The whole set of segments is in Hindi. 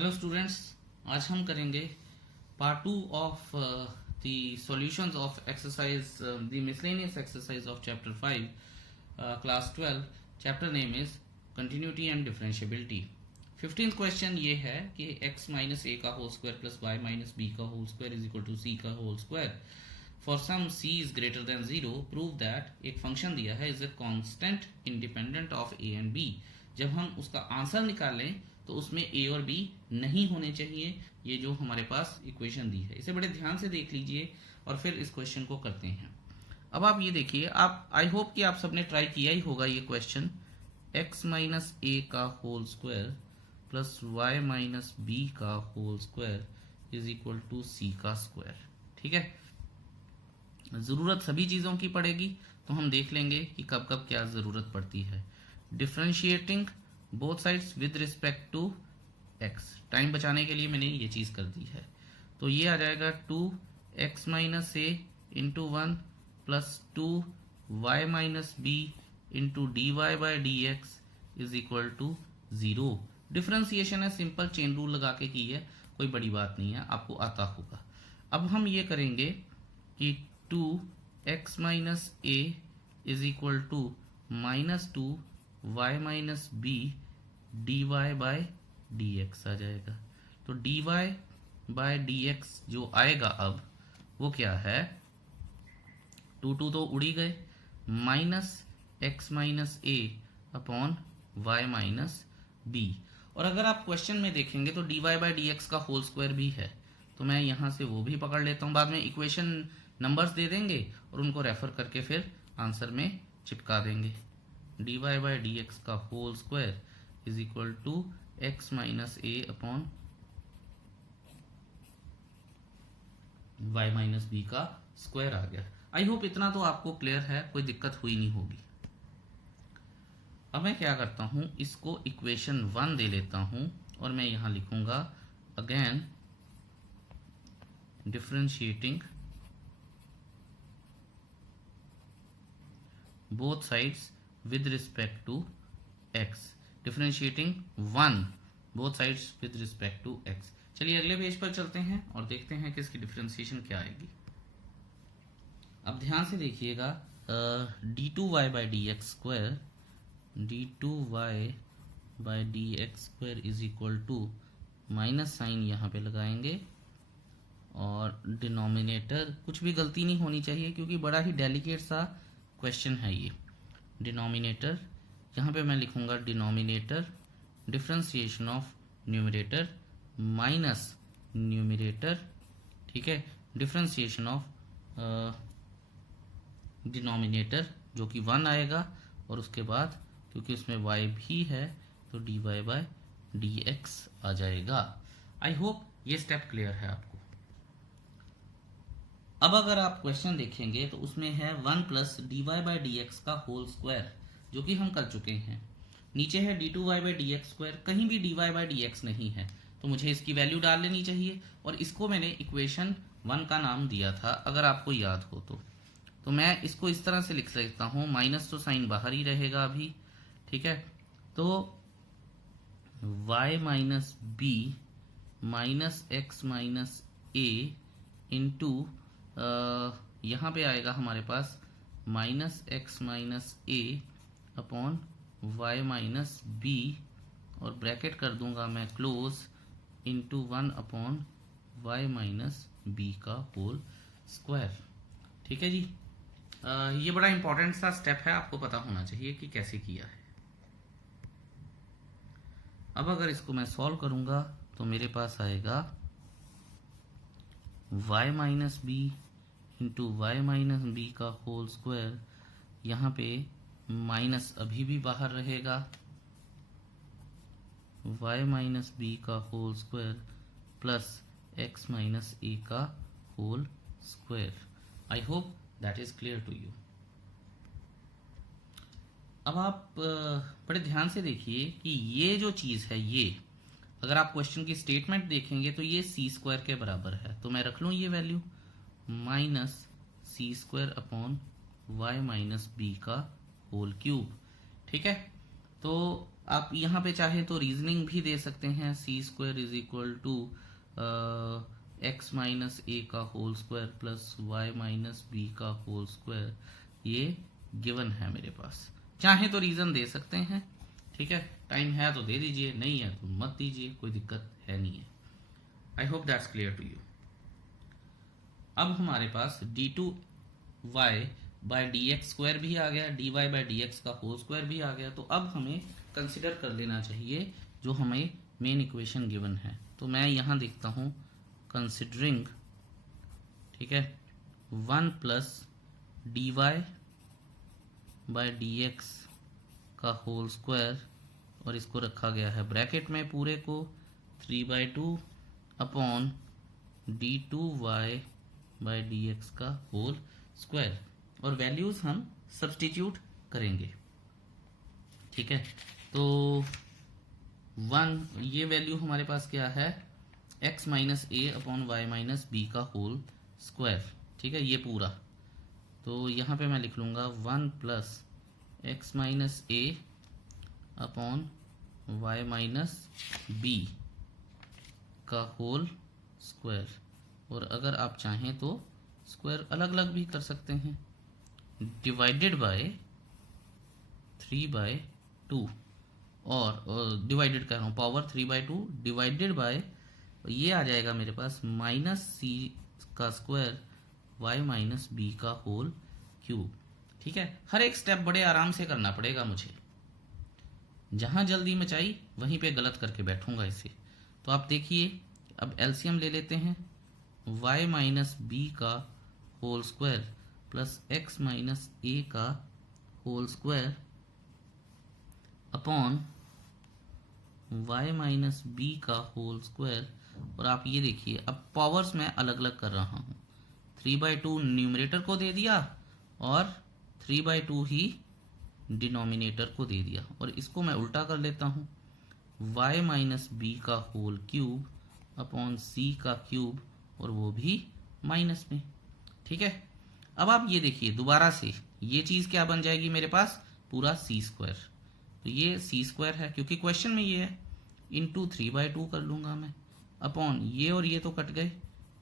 हेलो स्टूडेंट्स, आज हम करेंगे part 2 of the solutions of exercise the miscellaneous exercise of chapter 5 class 12। Chapter name is continuity and differentiability. 15th question ये है कि x माइनस ए का whole square plus y minus b का whole square is equal to c का whole square for some c is greater than 0 prove that एक फंक्शन दिया है is a constant independent of a and b। जब हम उसका आंसर निकालें तो उसमें a और b नहीं होने चाहिए। ये जो हमारे पास इक्वेशन दी है इसे बड़े ध्यान से देख लीजिए और फिर इस क्वेश्चन को करते हैं। अब आप ये देखिए, आप आई होप कि आप सबने ट्राई किया ही होगा ये क्वेश्चन। x माइनस ए का whole square plus y minus b का whole square is equal to c का स्क्वायर। ठीक है, ज़रूरत सभी चीज़ों की पड़ेगी तो हम देख लेंगे कि कब कब क्या ज़रूरत पड़ती है। Differentiating both sides with respect to x, time बचाने के लिए मैंने ये चीज़ कर दी है। तो ये आ जाएगा 2x minus a into 1 plus 2y minus b into d y by d x is equal to 0। Differentiation है, सिंपल चेन रूल लगा के की है, कोई बड़ी बात नहीं है, आपको आता होगा। अब हम ये करेंगे कि 2x minus a is equal to minus 2y minus b d y by d x आ जाएगा। तो d y by d x जो आएगा अब वो क्या है, 2 तो उड़ी गए, minus x minus a upon y minus b. और अगर आप क्वेश्चन में देखेंगे तो d y by d x का होल स्क्वायर भी है, तो मैं यहां से वो भी पकड़ लेता हूं। बाद में इक्वेशन नंबर्स दे देंगे और उनको रेफर करके फिर आंसर में चिपका देंगे। D y by d x का whole square is equal to x minus a upon y minus b का स्क्वायर आ गया। आई होप इतना तो आपको क्लियर है, कोई दिक्कत हुई नहीं होगी। अब मैं क्या करता हूं, इसको इक्वेशन 1 दे लेता हूं और मैं यहां लिखूंगा again differentiating both sides with respect to x। Differentiating 1 both sides with respect to x। चलिए अगले पेज पर चलते हैं और देखते हैं कि इसकी डिफरेंशिएशन क्या आएगी। अब ध्यान से देखिएगा, d two y by d x square, d two y by d x square is equal to minus sign यहाँ पे लगाएंगे और डिनोमिनेटर कुछ भी गलती नहीं होनी चाहिए क्योंकि बड़ा ही डेलिकेट सा क्वेश्चन है ये। डिनोमिनेटर यहाँ पे मैं लिखूंगा denominator differentiation of numerator minus numerator. ठीक है, डिफरेंशिएशन ऑफ डिनोमिनेटर जो कि 1 आएगा और उसके बाद क्योंकि उसमें y भी है तो d y by d x आ जाएगा। आई होप ये स्टेप क्लियर है आपको। अब अगर आप क्वेश्चन देखेंगे तो उसमें है 1 plus d y by d x का होल स्क्वायर जो कि हम कर चुके हैं। नीचे है d two y by d x square, कहीं भी d y by d x नहीं है तो मुझे इसकी वैल्यू डाल लेनी चाहिए और इसको मैंने इक्वेशन 1 का नाम दिया था अगर आपको याद हो तो मैं इसको इस तरह से लिख सकता हूँ, माइनस तो साइन बाहर ही रहेगा अभी। ठीक है, तो y minus b minus x minus a into यहाँ पे आएगा हमारे पास minus x minus a upon y minus b और ब्रैकेट कर दूंगा मैं close into 1 upon y minus b का होल स्क्वायर। ठीक है जी, ये बड़ा इंपॉर्टेंट सा स्टेप है, आपको पता होना चाहिए कि कैसे किया है। अब अगर इसको मैं सॉल्व करूंगा तो मेरे पास आएगा y minus b into y minus b का होल स्क्वायर, यहाँ पे माइनस अभी भी बाहर रहेगा, y माइनस बी का whole square plus x minus a का whole square. I hope that is clear to you. अब आप बड़े ध्यान से देखिए कि ये जो चीज़ है, ये अगर आप क्वेश्चन की स्टेटमेंट देखेंगे तो ये सी स्क्वायर के बराबर है, तो मैं रख लूँ ये value minus c square upon y minus b का होल क्यूब। ठीक है, तो आप यहाँ पे चाहे तो रीजनिंग भी दे सकते हैं, c square is equal to x minus a का whole square plus y minus b का होल स्क्वायर, ये गिवन है मेरे पास। चाहे तो रीजन दे सकते हैं, ठीक है, टाइम है तो दे दीजिए, नहीं है तो मत दीजिए, कोई दिक्कत है नहीं है। I hope that's clear to you. अब हमारे पास d2y by d x square भी आ गया, dy बाय डी एक्स का होल स्क्वायर भी आ गया। तो अब हमें कंसिडर कर लेना चाहिए जो हमें मेन इक्वेशन गिवन है। तो मैं यहाँ देखता हूँ कंसिडरिंग, ठीक है, 1 plus dy by d x का होल स्क्वायर, और इसको रखा गया है ब्रैकेट में पूरे को, 3/2 upon d2y by d x का होल स्क्वायर, और वैल्यूज हम सब्स्टिट्यूट करेंगे, ठीक है। तो 1, ये वैल्यू हमारे पास क्या है, x minus a upon y minus b का होल स्क्वायर, ठीक है, ये पूरा। तो यहाँ पे मैं लिख लूँगा 1 plus x minus a upon y minus b का होल स्क्वायर, और अगर आप चाहें तो स्क्वायर अलग अलग भी कर सकते हैं, डिवाइडेड बाय 3/2, और डिवाइडेड कर रहा हूँ, पावर 3/2 डिवाइडेड बाय, ये आ जाएगा मेरे पास माइनस सी का स्क्वायर वाई माइनस बी का होल क्यूब, ठीक है। हर एक स्टेप बड़े आराम से करना पड़ेगा मुझे, जहां जल्दी मचाई वहीं पे गलत करके बैठूंगा इसे। तो आप देखिए, अब एलसीएम ले लेते हैं, y माइनस बी का whole square plus x minus a का whole square upon y minus b का होल स्क्वायर, और आप ये देखिए अब पावर्स मैं अलग अलग कर रहा हूँ, 3/2 न्यूमरेटर को दे दिया और 3/2 ही डिनोमिनेटर को दे दिया, और इसको मैं उल्टा कर लेता हूँ, y माइनस बी का होल क्यूब अपॉन c का क्यूब, और वो भी माइनस में, ठीक है। अब आप ये देखिए दोबारा से, ये चीज़ क्या बन जाएगी मेरे पास, पूरा c स्क्वायर, तो ये c स्क्वायर है क्योंकि क्वेश्चन में ये है, इंटू 3/2 कर लूँगा मैं, अपॉन ये और ये तो कट गए,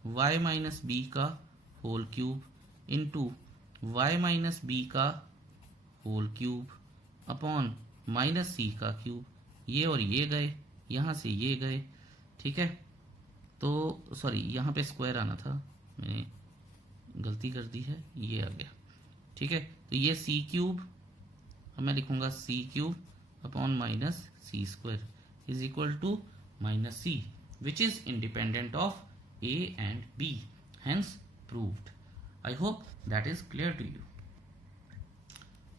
y माइनस बी का whole cube into y minus b का whole cube upon minus c का क्यूब, ये और ये गए, यहाँ से ये गए, ठीक है। तो सॉरी, यहाँ पे स्क्वायर आना था, मैंने गलती कर दी है, ये आ गया, ठीक है। तो ये सी क्यूब, अब मैं लिखूंगा c cube upon minus c square is equal to minus c, which is independent of a and b, hence proved. I hope that is clear to you.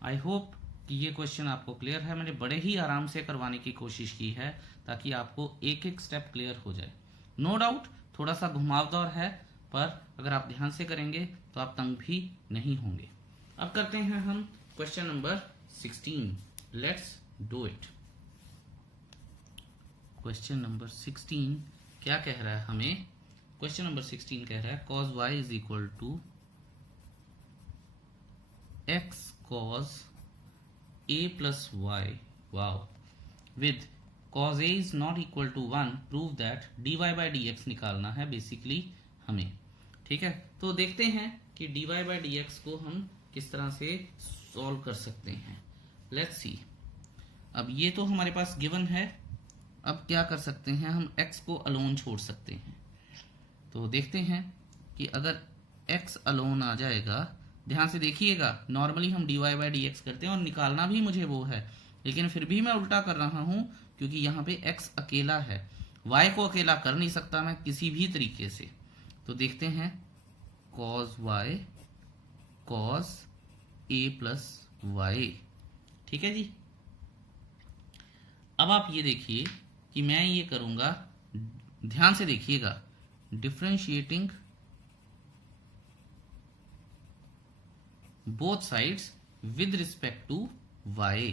I hope कि ये क्वेश्चन आपको क्लियर है। मैंने बड़े ही आराम से करवाने की कोशिश की है ताकि आपको एक एक स्टेप क्लियर हो जाए। नो डाउट थोड़ा सा घुमावदार है, पर अगर आप ध्यान से करेंगे तो आप तंग भी नहीं होंगे। अब करते हैं हम question number 16। Let's do it. Question number 16 क्या कह रहा है हमें? क्वेश्चन नंबर 16 कह रहा है cos y is equal to x cos a plus y, wow, with cos a is not equal to 1, prove that dy by d x निकालना है बेसिकली हमें, ठीक है। तो देखते हैं कि dy बाई डी एक्स को हम किस तरह से सॉल्व कर सकते हैं। Let's see. अब ये तो हमारे पास गिवन है, अब क्या कर सकते हैं हम, x को अलोन छोड़ सकते हैं। तो देखते हैं कि अगर x अलोन आ जाएगा, ध्यान से देखिएगा, नॉर्मली हम dy बाई डी एक्स करते हैं और निकालना भी मुझे वो है, लेकिन फिर भी मैं उल्टा कर रहा हूं क्योंकि यहाँ पे x अकेला है, y को अकेला कर नहीं सकता मैं किसी भी तरीके से। तो देखते हैं cos y cos a plus y, ठीक है जी। अब आप ये देखिए कि मैं ये करूंगा, ध्यान से देखिएगा, differentiating both sides with respect to y।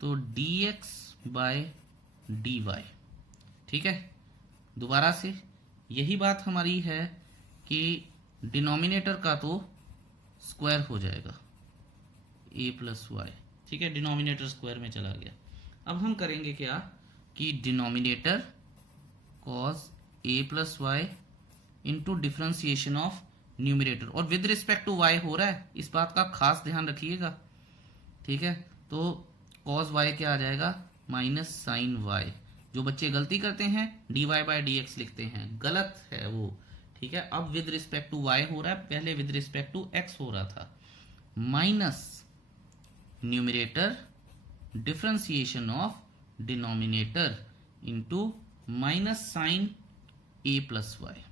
तो dx बाय dy, ठीक है। दोबारा से यही बात हमारी है कि डिनोमिनेटर का तो स्क्वायर हो जाएगा a प्लस वाई, ठीक है, डिनोमिनेटर स्क्वायर में चला गया। अब हम करेंगे क्या कि denominator cos a plus y into differentiation of numerator, और विद रिस्पेक्ट टू y हो रहा है, इस बात का खास ध्यान रखिएगा, ठीक है। तो कॉस y क्या आ जाएगा, माइनस साइन y। जो बच्चे गलती करते हैं dy बाई डी एक्स लिखते हैं, गलत है वो, ठीक है। अब विद रिस्पेक्ट टू y हो रहा है, पहले विद रिस्पेक्ट टू x हो रहा था, minus numerator differentiation of denominator into minus sine a plus y.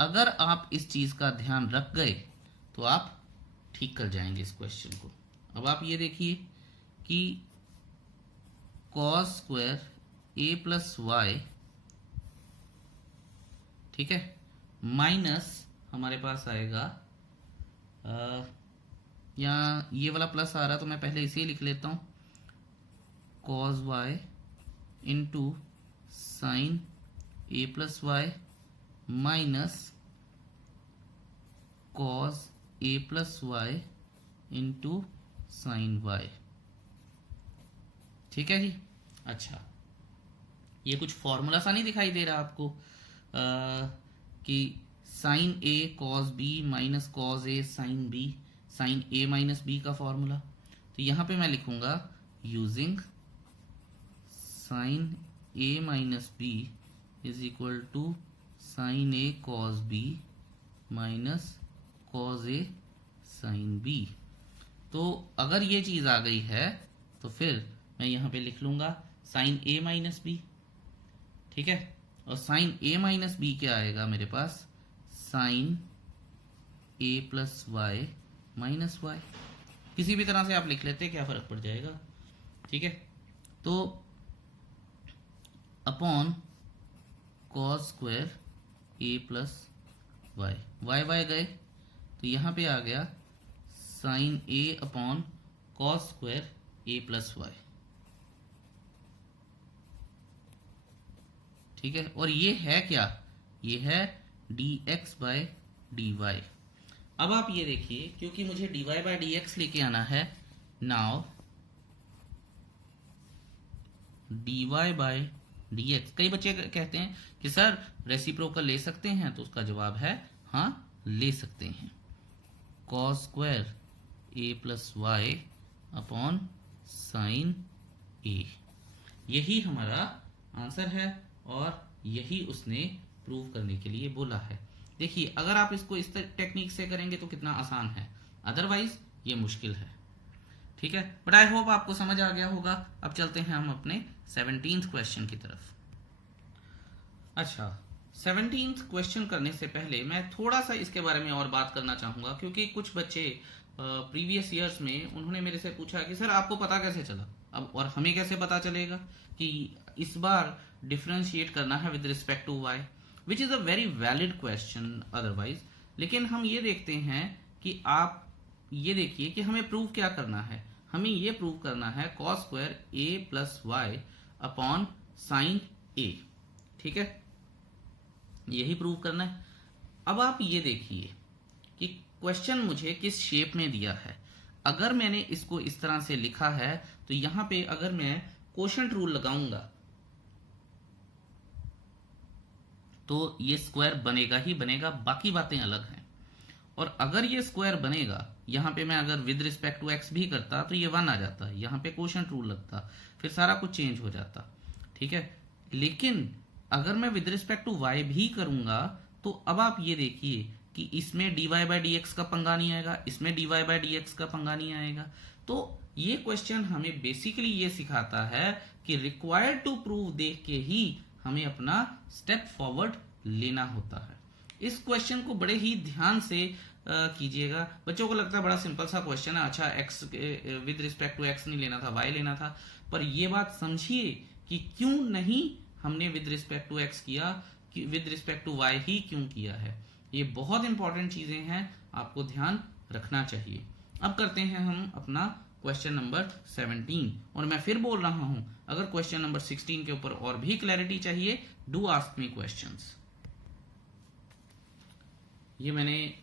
अगर आप इस चीज का ध्यान रख गए तो आप ठीक कर जाएंगे इस क्वेश्चन को। अब आप ये देखिए कि cos square a plus y, ठीक है, माइनस हमारे पास आएगा यहाँ ये वाला प्लस आ रहा है तो मैं पहले इसे लिख लेता हूं, cos y into sine a plus y minus cos a plus y into sine y, ठीक है जी। अच्छा, ये कुछ फॉर्मूला सा नहीं दिखाई दे रहा आपको कि sine a cos b minus cos a sine b, sine a minus b का फॉर्मूला। तो यहां पे मैं लिखूंगा using sine a minus b is equal to sine a cos b minus cos a sine b। तो अगर ये चीज आ गई है तो फिर मैं यहां पे लिख लूंगा साइन a माइनस b, ठीक है। और साइन a माइनस b क्या आएगा मेरे पास, sine a plus y minus y. किसी भी तरह से आप लिख लेते, क्या फर्क पड़ जाएगा, ठीक है। तो upon cos square a plus y, y y गए तो यहां पे आ गया sine a upon cos square a plus y, ठीक है। और ये है क्या, ये है dx बाय dy। अब आप ये देखिए, क्योंकि मुझे dy बाय dx लेके आना है, नाउ dy बाय dx। कई बच्चे कहते हैं कि सर रेसिप्रोकल ले सकते हैं, तो उसका जवाब है हाँ ले सकते हैं। Cos square a plus y upon sine a, यही हमारा आंसर है और यही उसने प्रूव करने के लिए बोला है। देखिए, अगर आप इसको इस टेक्निक से करेंगे तो कितना आसान है, अदरवाइज ये मुश्किल है, ठीक है। बट आई होप आपको समझ आ गया होगा। अब चलते हैं हम अपने 17th क्वेश्चन की तरफ। अच्छा, 17th क्वेश्चन करने से पहले मैं थोड़ा सा इसके बारे में और बात करना चाहूंगा, क्योंकि कुछ बच्चे प्रीवियस ईयर्स में उन्होंने मेरे से पूछा कि सर आपको पता कैसे चला, अब और हमें कैसे पता चलेगा कि इस बार डिफरेंशिएट करना है with respect to y, which is a very valid question otherwise. लेकिन हम ये देखते हैं कि आप ये देखिए कि हमें प्रूव क्या करना है, हमें ये प्रूव करना है cos square a plus y upon sine a, ठीक है, यही प्रूव करना है। अब आप ये देखिए कि क्वेश्चन मुझे किस शेप में दिया है। अगर मैंने इसको इस तरह से लिखा है तो यहां पे अगर मैं कोशेंट रूल लगाऊंगा तो ये स्क्वायर बनेगा ही बनेगा, बाकी बातें अलग हैं। और अगर ये स्क्वायर बनेगा, यहां पे मैं अगर विद रिस्पेक्ट टू x भी करता तो ये 1 आ जाता, यहां पे कोशेंट रूल लगता, फिर सारा कुछ चेंज हो जाता, ठीक है। लेकिन अगर मैं विद रिस्पेक्ट टू y भी करूंगा तो अब आप ये देखिए कि इसमें dy बाई डी एक्स का पंगा नहीं आएगा, इसमें dy बाई डी एक्स का पंगा नहीं आएगा। तो ये क्वेश्चन हमें बेसिकली ये सिखाता है कि रिक्वायर्ड टू प्रूव देख के ही हमें अपना स्टेप फॉरवर्ड लेना होता है। इस क्वेश्चन को बड़े ही ध्यान से कीजिएगा। बच्चों को लगता है बड़ा सिंपल सा क्वेश्चन है, अच्छा x with respect to x नहीं लेना था, y लेना था, पर ये बात समझिए कि क्यों नहीं हमने विद रिस्पेक्ट टू x किया, कि विद रिस्पेक्ट टू y ही क्यों किया है। ये बहुत इंपॉर्टेंट चीजें हैं, आपको ध्यान रखना चाहिए। अब करते हैं हम अपना क्वेश्चन नंबर 17, और मैं फिर बोल रहा हूं, अगर क्वेश्चन नंबर 16 के ऊपर और भी क्लैरिटी चाहिए, डू आस्क मी क्वेश्चंस। ये मैंने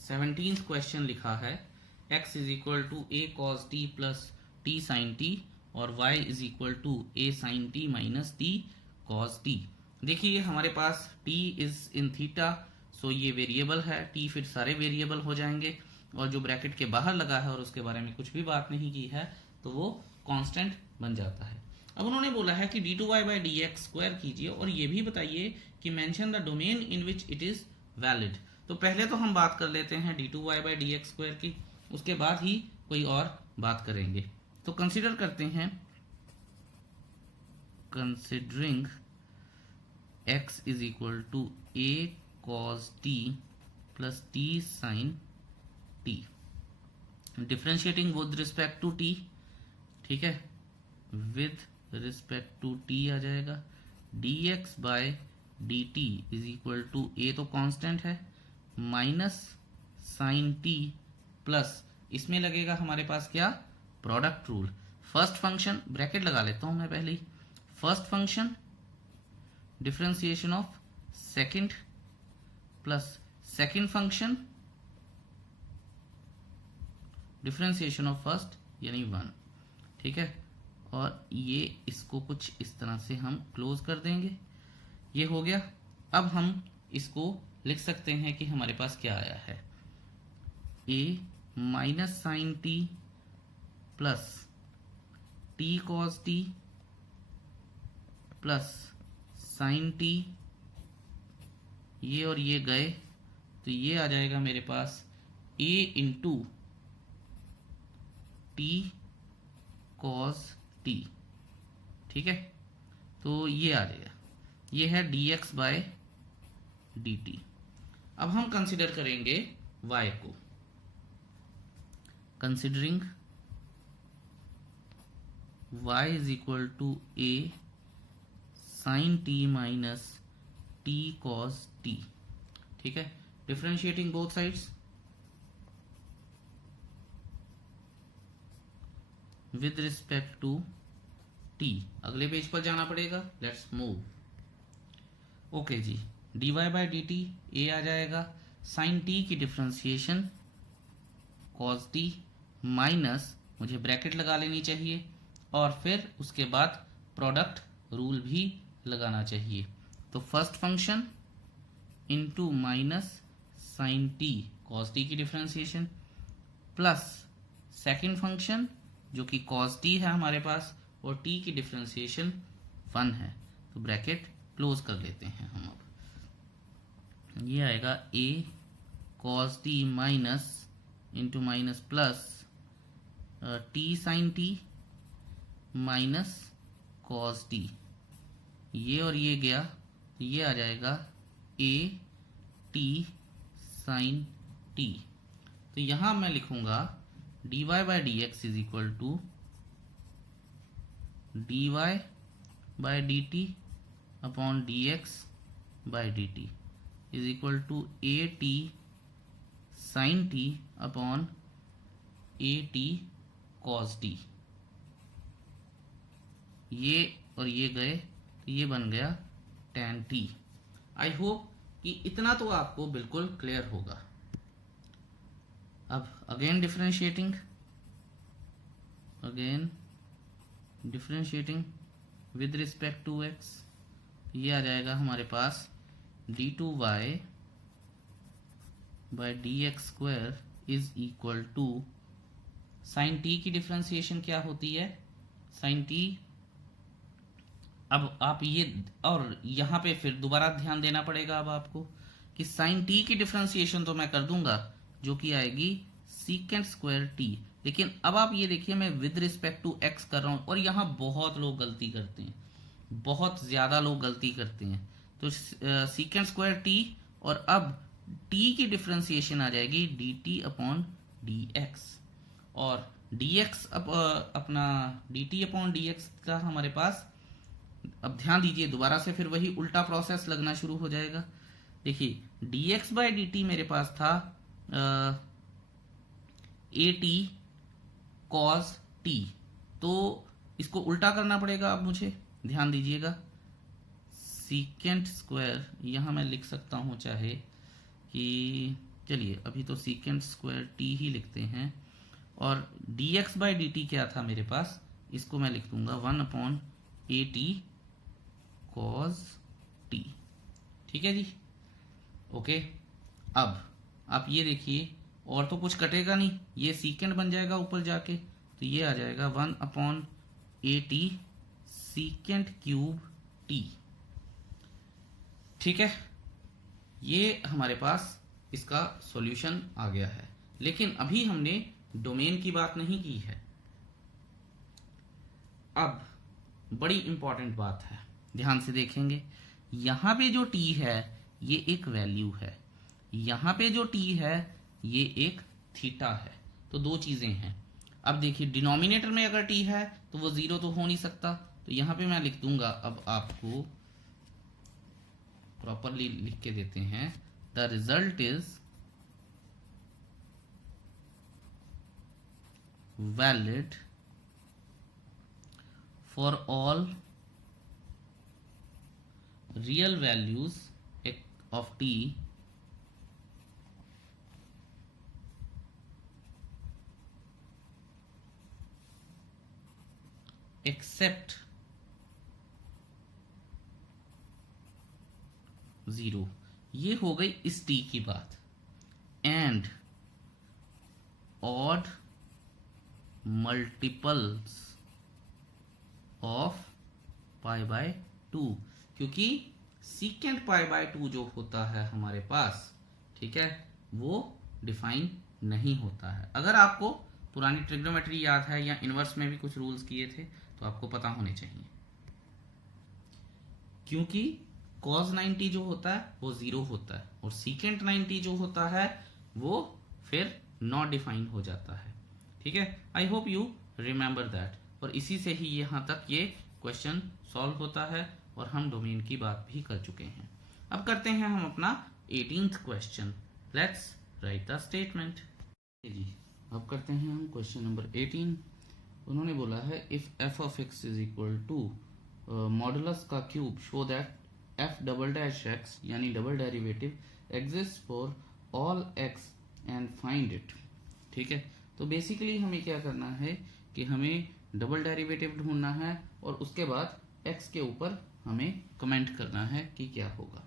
17th क्वेश्चन लिखा है, x is equal to a cos t plus t sin t और y is equal to a sin t minus t cos t। देखिए हमारे पास t is in theta, so ये वेरिएबल है, t फिर सारे वेरिएबल हो जाएंगे, और जो ब्रैकेट के बाहर लगा है और उसके बारे में कुछ भी बात नहीं की है तो वो कांस्टेंट बन जाता है। अब उन्होंने बोला है कि d2y by d x square कीजिए और ये भी बताइए कि mention the domain in which it is valid. तो पहले तो हम बात कर लेते हैं d2y by d x square की, उसके बाद ही कोई और बात करेंगे। तो कंसिडर करते हैं, considering x is equal to a cos t plus t sin t, differentiating with respect to t, ठीक है, विद रिस्पेक्ट टू t आ जाएगा dx by dt is equal to a तो कांस्टेंट है माइनस साइन t प्लस इसमें लगेगा हमारे पास क्या, product rule. First function bracket लगा लेता हूं मैं पहले ही, first function differentiation of second plus second function differentiation of first यानी 1, ठीक है, और ये इसको कुछ इस तरह से हम क्लोज कर देंगे, ये हो गया। अब हम इसको लिख सकते हैं कि हमारे पास क्या आया है, a minus sine t plus t cos t plus sine t, ये और ये गए तो ये आ जाएगा मेरे पास a into t cos t, ठीक है, तो ये आ जाएगा, ये है dx बाय dt। अब हम कंसिडर करेंगे y को, considering y is equal to a sine t minus t cos t, ठीक है, differentiating both sides with respect to t। अगले पेज पर जाना पड़ेगा, लेट्स मूव। ओके जी, dy बाई डी टी ए आ जाएगा, साइन t की डिफरेंशिएशन cos t माइनस, मुझे ब्रैकेट लगा लेनी चाहिए और फिर उसके बाद प्रोडक्ट रूल भी लगाना चाहिए। तो first function into minus sine t cos t की डिफरेंशिएशन प्लस सेकंड फंक्शन जो कि cos t है हमारे पास और t की डिफरेंशिएशन 1 है, तो ब्रैकेट क्लोज कर लेते हैं हम। अब ये आएगा a cos t minus into minus plus t sine t minus cos t, ये और ये गया, ये आ जाएगा a t साइन t। तो यहां मैं लिखूंगा dy by d x is equal to dy by d t upon d x by d t is equal to a t sine t upon a t cos t, ये और ये गए तो ये बन गया tan t। आई होप कि इतना तो आपको बिल्कुल क्लियर होगा। अब again differentiating with respect to x, ये आ जाएगा हमारे पास d2y by d x square is equal to sine t की डिफरेंशिएशन क्या होती है, साइन t। अब आप ये और यहाँ पे फिर दोबारा ध्यान देना पड़ेगा अब आपको कि साइन t की डिफरेंशिएशन तो मैं कर दूंगा जो कि आएगी सीकेंट स्क्वायर t, लेकिन अब आप ये देखिए मैं विद रिस्पेक्ट टू x कर रहा हूं और यहाँ बहुत लोग गलती करते हैं, बहुत ज्यादा लोग गलती करते हैं। तो सीकेंट स्क्वायर t और अब t की डिफरेंशिएशन आ जाएगी dt अपॉन dx और dx अपना dt अपॉन dx का हमारे पास, अब ध्यान दीजिए दोबारा से फिर वही उल्टा प्रोसेस लगना शुरू हो जाएगा। देखिए dx बाई डी टी मेरे पास था ए टी कॉस टी, तो इसको उल्टा करना पड़ेगा। अब मुझे ध्यान दीजिएगा, सीकेंट स्क्वायर यहां मैं लिख सकता हूं चाहे कि चलिए अभी तो सीकेंट स्क्वायर टी ही लिखते हैं, और dx बाई डी टी क्या था मेरे पास, इसको मैं लिख दूंगा 1/at cos t। ठीक है जी, ओके। अब आप ये देखिए, और तो कुछ कटेगा नहीं, ये सीकेंट बन जाएगा ऊपर जाके, तो ये आ जाएगा 1/at सीकेंट क्यूब टी। ठीक है, ये हमारे पास इसका सॉल्यूशन आ गया है। लेकिन अभी हमने डोमेन की बात नहीं की है। अब बड़ी इंपॉर्टेंट बात है, ध्यान से देखेंगे। यहां पे जो t है ये एक वैल्यू है, यहां पे जो t है ये एक थीटा है, तो दो चीजें हैं। अब देखिए डिनोमिनेटर में अगर t है तो वो जीरो तो हो नहीं सकता, तो यहां पे मैं लिख दूंगा, अब आपको प्रॉपरली लिख के देते हैं, the result is valid for all real values of t except 0। ये हो गई इस t की बात। And odd multiples of pi by 2, क्योंकि सीकेंट पाई बाय 2 जो होता है हमारे पास, ठीक है, वो डिफाइन नहीं होता है। अगर आपको पुरानी ट्रिग्नोमेट्री याद है या इनवर्स में भी कुछ रूल्स किए थे तो आपको पता होने चाहिए, क्योंकि cos 90 जो होता है वो 0 होता है, और सीकेंट 90 जो होता है वो फिर नॉट डिफाइन हो जाता है। ठीक है, I hope you remember that. और इसी से ही यहाँ तक ये क्वेश्चन सॉल्व होता है, और हम डोमेन की बात भी कर चुके हैं। अब करते हैं हम अपना 18th question. Let's write the statement. जी, अब करते हैं हम क्वेश्चन नंबर 18। उन्होंने बोला है if f of x is equal to modulus का cube show that f double dash x यानी double derivative exist for all x and find it. ठीक है, तो बेसिकली हमें क्या करना है कि हमें डबल डेरिवेटिव ढूंढना है, और उसके बाद x के ऊपर हमें कमेंट करना है कि क्या होगा।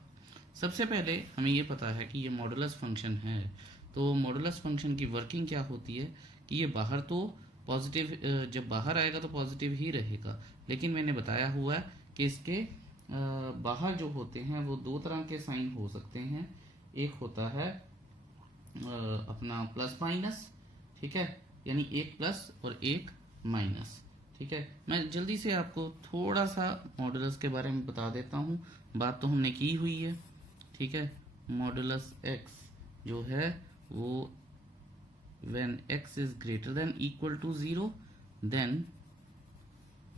सबसे पहले हमें ये पता है कि ये मॉडुलस फंक्शन है, तो मॉडुलस फंक्शन की वर्किंग क्या होती है कि ये बाहर तो पॉजिटिव, जब बाहर आएगा तो पॉजिटिव ही रहेगा, लेकिन मैंने बताया हुआ है कि इसके बाहर जो होते हैं वो दो तरह के साइन हो सकते हैं। एक होता है अपना प्लस माइनस, ठीक है, यानी एक प्लस और एक माइनस। ठीक है, मैं जल्दी से आपको थोड़ा सा मॉडुलस के बारे में बता देता हूँ, बात तो हमने की हुई है। ठीक है, मॉडुलस x जो है वो when x is greater than equal to 0 then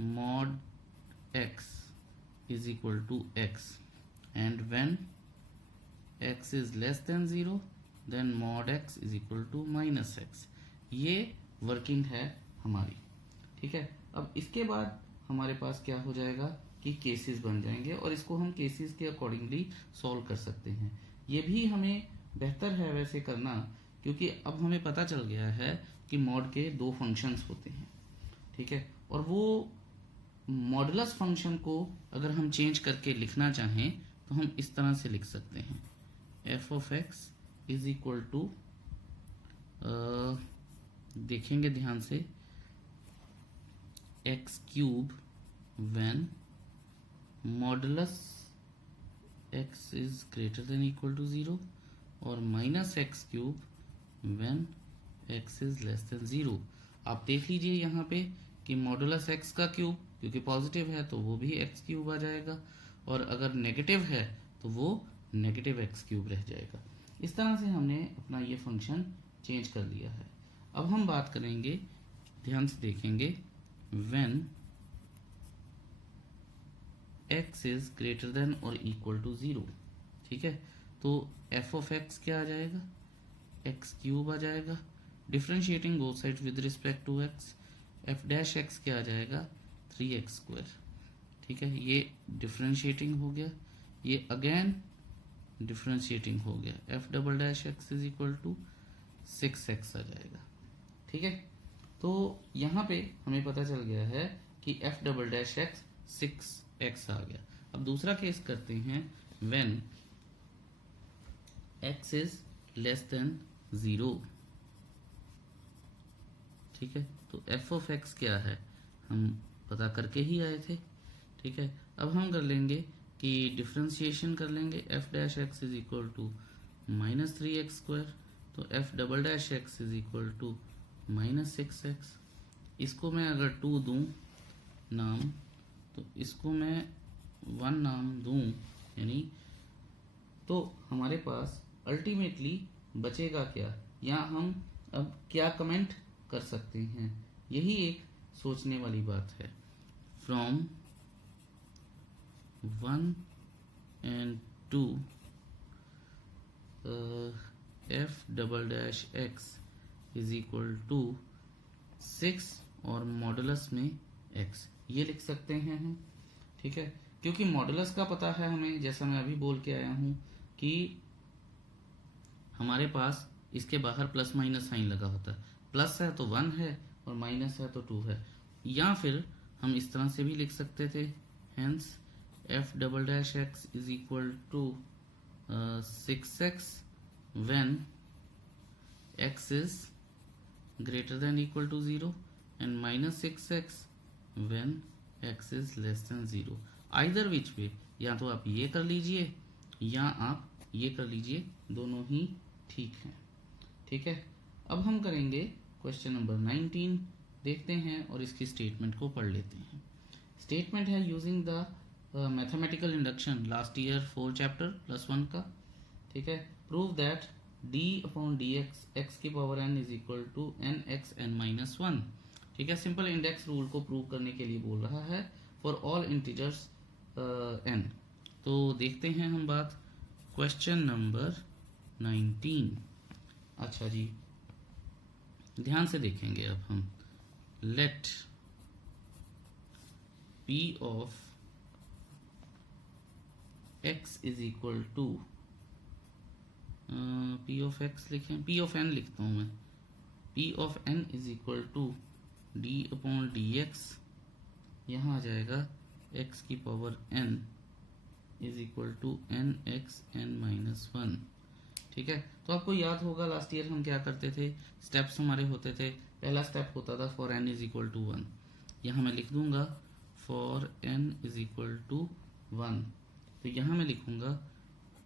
mod x is equal to x, and when x is less than 0 then mod x is equal to minus x। ये वर्किंग है हमारी। ठीक है, अब इसके बाद हमारे पास क्या हो जाएगा कि केसेस बन जाएंगे, और इसको हम केसेस के अकॉर्डिंगली सॉल्व कर सकते हैं। ये भी हमें बेहतर है वैसे करना, क्योंकि अब हमें पता चल गया है कि मॉड के दो फंक्शंस होते हैं। ठीक है, और वो मॉडुलस फंक्शन को अगर हम चेंज करके लिखना चाहें तो हम इस तरह से लिख सकते हैं, f of x is equal to, देखेंगे ध्यान से, x cube when modulus x is greater than equal to 0, और minus x cube when x is less than 0। आप देख लीजिए यहाँ पे कि मॉडुलस x का क्यूब क्योंकि पॉजिटिव है तो वो भी x क्यूब आ जाएगा, और अगर नेगेटिव है तो वो नेगेटिव x क्यूब रह जाएगा। इस तरह से हमने अपना ये फंक्शन चेंज कर लिया है। अब हम बात करेंगे, ध्यान से देखेंगे, when x is greater then और इक्वल टू 0। ठीक है, तो f ऑफ x क्या आ जाएगा, x क्यूब आ जाएगा, differentiating both side with respect to x, f dash x क्या आ जाएगा, 3x स्क्वायर। ठीक है, ये डिफ्रेंशिएटिंग हो गया, ये अगेन डिफ्रेंशिएटिंग हो गया, f double dash x is equal to 6x आ जाएगा। ठीक है, तो यहाँ पे हमें पता चल गया है कि F double dash x 6x आ गया। अब दूसरा केस करते हैं, when x is less than 0। ठीक है, तो एफ ऑफ एक्स क्या है हम पता करके ही आए थे। ठीक है, अब हम कर लेंगे कि डिफ्रेंशिएशन कर लेंगे, f dash x is equal to -3x², तो f double dash x is equal to -6x। इसको मैं अगर 2 दूं नाम, तो इसको मैं 1 नाम दूं, यानी तो हमारे पास अल्टीमेटली बचेगा क्या, या हम अब क्या कमेंट कर सकते हैं, यही एक सोचने वाली बात है। From 1 and 2 f double dash x is equal to 6 और मॉडुलस में x, ये लिख सकते हैं हम। ठीक है, क्योंकि मॉडुलस का पता है हमें, जैसा मैं अभी बोल के आया हूं कि हमारे पास इसके बाहर प्लस माइनस साइन लगा होता है, प्लस है तो 1 है और माइनस है तो 2 है। या फिर हम इस तरह से भी लिख सकते थे, hence f double dash x is equal to 6x when x is greater than equal to 0 and -6x when x is less than 0। Either which way, या तो आप ये कर लीजिए या आप ये कर लीजिए, दोनों ही ठीक हैं। ठीक है, अब हम करेंगे क्वेश्चन नंबर 19, देखते हैं और इसकी स्टेटमेंट को पढ़ लेते हैं। स्टेटमेंट है using the mathematical induction last year 4 chapter +1 का। ठीक है, prove that d upon d x x की power n is equal to n x n minus 1। ठीक है, सिंपल इंडेक्स रूल को प्रूव करने के लिए बोल रहा है फॉर ऑल इंटीजर्स n। तो देखते हैं हम बात क्वेश्चन नंबर 19। अच्छा जी, ध्यान से देखेंगे अब हम। Let p of x is equal to, p of x लिखें, p ऑफ n लिखता हूं मैं, p of n is equal to d upon d x, यहाँ आ जाएगा x की power n is equal to n x n minus 1। ठीक है, तो आपको याद होगा लास्ट ईयर हम क्या करते थे, स्टेप्स हमारे होते थे। पहला स्टेप होता था for n is equal to 1, यहाँ मैं लिख दूंगा for n is equal to 1, तो यहाँ मैं लिखूंगा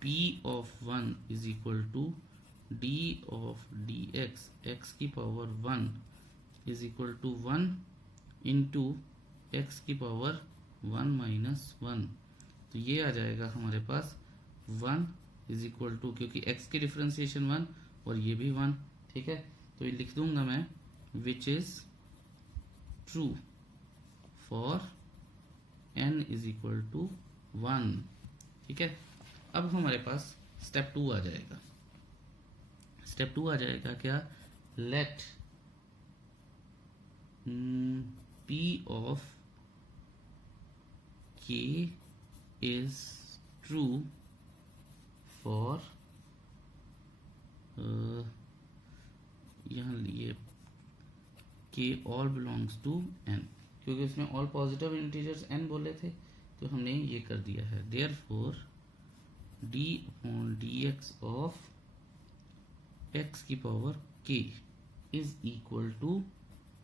p of 1 is equal to d of d x x की power 1 is equal to 1 into x की पावर 1 माइनस 1। तो ये आ जाएगा हमारे पास 1 इज इक्वल टू, क्योंकि x की डिफ्रेंसिएशन 1 और ये भी 1। ठीक है, तो ये लिख दूंगा मैं which is true for n is equal to 1। ठीक है, अब हमारे पास स्टेप 2 आ जाएगा। स्टेप 2 आ जाएगा क्या, let p of k is true for यहाँ लिए k all belongs to n, क्योंकि उसमें ऑल पॉजिटिव इंटीजर्स n बोले थे, तो हमने ये कर दिया है। therefore d upon d x of x की power k is equal to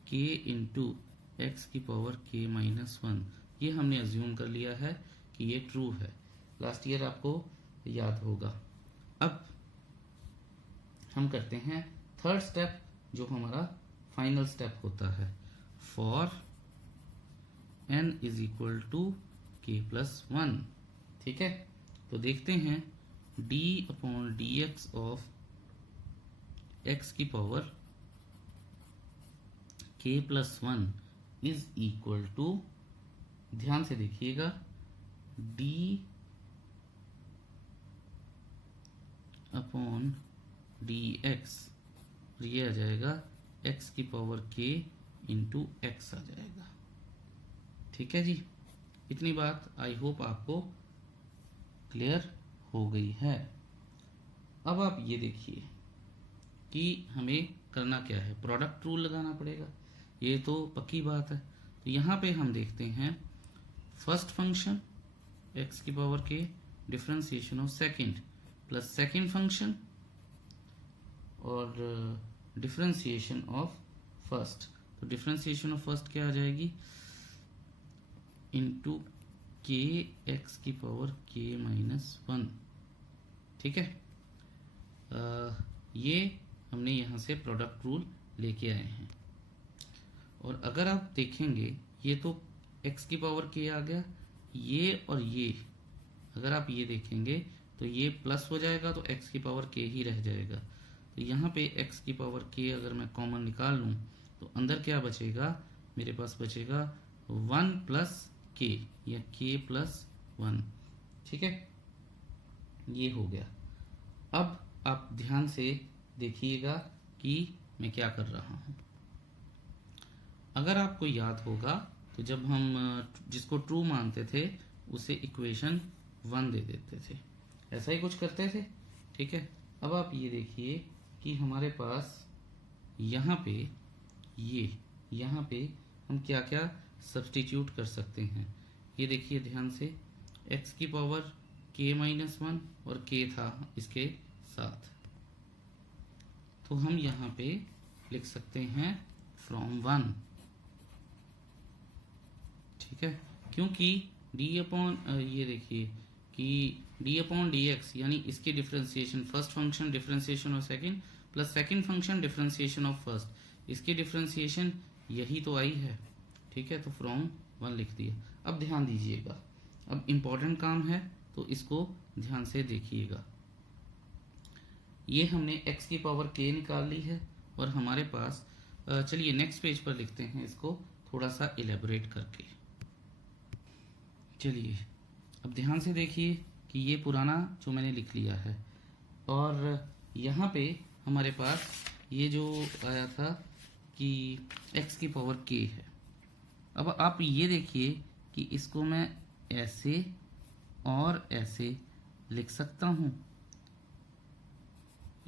k into x की पावर k माइनस 1। ये हमने अज्यूम कर लिया है कि ये ट्रू है, लास्ट ईयर आपको याद होगा। अब हम करते हैं थर्ड स्टेप, जो हमारा फाइनल स्टेप होता है, for n is equal to k plus 1। ठीक है, तो देखते हैं d upon d x of x की power k plus 1 is equal to, ध्यान से देखिएगा, d अपॉन डी एक्स, ये आ जाएगा x की पावर k इंटू एक्स आ जाएगा। ठीक है जी, इतनी बात आई होप आपको क्लियर हो गई है। अब आप ये देखिए कि हमें करना क्या है, प्रोडक्ट रूल लगाना पड़ेगा, ये तो पक्की बात है। तो यहाँ पे हम देखते हैं फर्स्ट फंक्शन एक्स की पावर के differentiation of second plus second function और डिफरेंशिएशन ऑफ फर्स्ट। तो डिफरेंशिएशन ऑफ फर्स्ट क्या आ जाएगी, इंटू के एक्स की पावर के माइनस 1। ठीक है, ये हमने यहाँ से प्रोडक्ट रूल लेके आए हैं। और अगर आप देखेंगे ये तो x की पावर k आ गया, ये और ये अगर आप ये देखेंगे तो ये प्लस हो जाएगा तो x की पावर k ही रह जाएगा। तो यहाँ पे x की पावर k अगर मैं कॉमन निकाल लूँ तो अंदर क्या बचेगा, मेरे पास बचेगा 1 प्लस k या k प्लस 1। ठीक है, ये हो गया। अब आप ध्यान से देखिएगा कि मैं क्या कर रहा हूँ। अगर आपको याद होगा तो जब हम जिसको ट्रू मानते थे उसे इक्वेशन 1 दे देते थे, ऐसा ही कुछ करते थे। ठीक है, अब आप ये देखिए कि हमारे पास यहाँ पे हम क्या क्या सब्स्टिट्यूट कर सकते हैं। ये देखिए ध्यान से, x की पावर k माइनस 1 और k था इसके साथ, तो हम यहाँ पे लिख सकते हैं फ्रॉम 1। ठीक है, क्योंकि डी अपॉन ये देखिए कि डी अपॉन डी एक्स यानी इसके differentiation first function differentiation of second plus second function differentiation of first, इसकी डिफरेंशिएशन यही तो आई है। ठीक है, तो फ्रॉम 1 लिख दिया। अब ध्यान दीजिएगा, अब इम्पोर्टेंट काम है तो इसको ध्यान से देखिएगा। ये हमने x की पावर k निकाल ली है और हमारे पास चलिए नेक्स्ट पेज पर लिखते हैं इसको थोड़ा सा इलेबोरेट करके। चलिए अब ध्यान से देखिए कि ये पुराना जो मैंने लिख लिया है और यहाँ पे हमारे पास ये जो आया था कि x की पावर k है। अब आप ये देखिए कि इसको मैं ऐसे और ऐसे लिख सकता हूँ।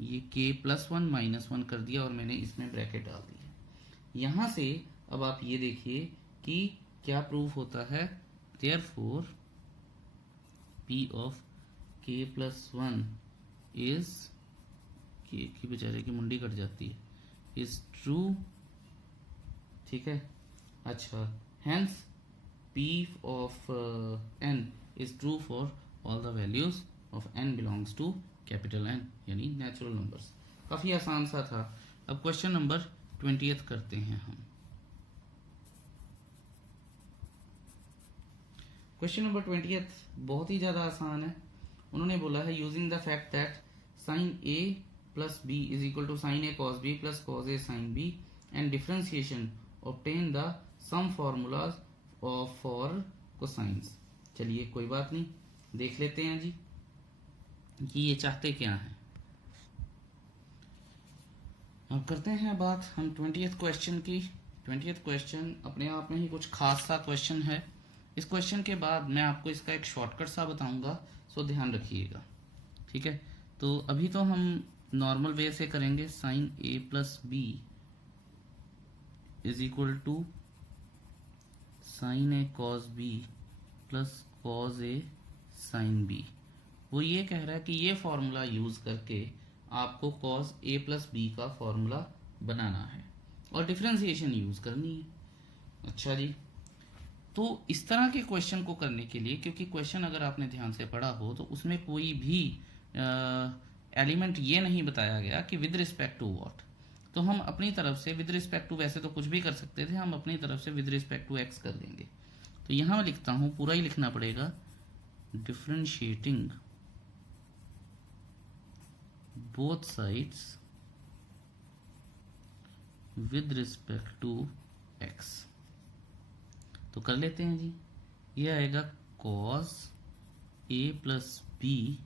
ये k प्लस 1 माइनस 1 कर दिया और मैंने इसमें ब्रैकेट डाल दिया। यहाँ से अब आप ये देखिए कि क्या प्रूफ होता है, therefore p of k plus 1 is, k की बेचारे की मुंडी कट जाती है, इज ट्रू। ठीक है, अच्छा, hence p of n is true for all the values of n belongs to capital N यानी नेचुरल नंबर्स। काफी आसान सा था। अब क्वेश्चन नंबर 20th करते हैं हम। क्वेश्चन नंबर 20th बहुत ही ज्यादा आसान है। उन्होंने बोला है using the fact that sine a plus b is equal to sine a cos b plus cos a sine b and differentiation obtain the sum formulas of for cosines. चलिए कोई बात नहीं, देख लेते हैं जी कि ये चाहते क्या हैं। अब करते हैं बात हम 20th क्वेश्चन की। 20th क्वेश्चन अपने आप में ही कुछ खास सा क्वेश्चन है। इस क्वेश्चन के बाद मैं आपको इसका एक शॉर्टकट सा बताऊंगा, सो ध्यान रखिएगा। ठीक है, तो अभी तो हम नॉर्मल वे से करेंगे। Sine a plus b is equal to sine a cos b plus cos a sine b। वो ये कह रहा है कि ये फॉर्मूला यूज करके आपको cos a प्लस बी का फॉर्मूला बनाना है और डिफरेंशिएशन यूज करनी है। अच्छा जी, तो इस तरह के क्वेश्चन को करने के लिए, क्योंकि क्वेश्चन अगर आपने ध्यान से पढ़ा हो तो उसमें कोई भी एलिमेंट ये नहीं बताया गया कि विद रिस्पेक्ट टू व्हाट, तो हम अपनी तरफ से विद रिस्पेक्ट टू, वैसे तो कुछ भी कर सकते थे, हम अपनी तरफ से विद रिस्पेक्ट टू एक्स कर देंगे। तो यहां मैं लिखता हूं, पूरा ही लिखना पड़ेगा, differentiating both sides with respect to x. तो कर लेते हैं जी। ये आएगा cos a प्लस बी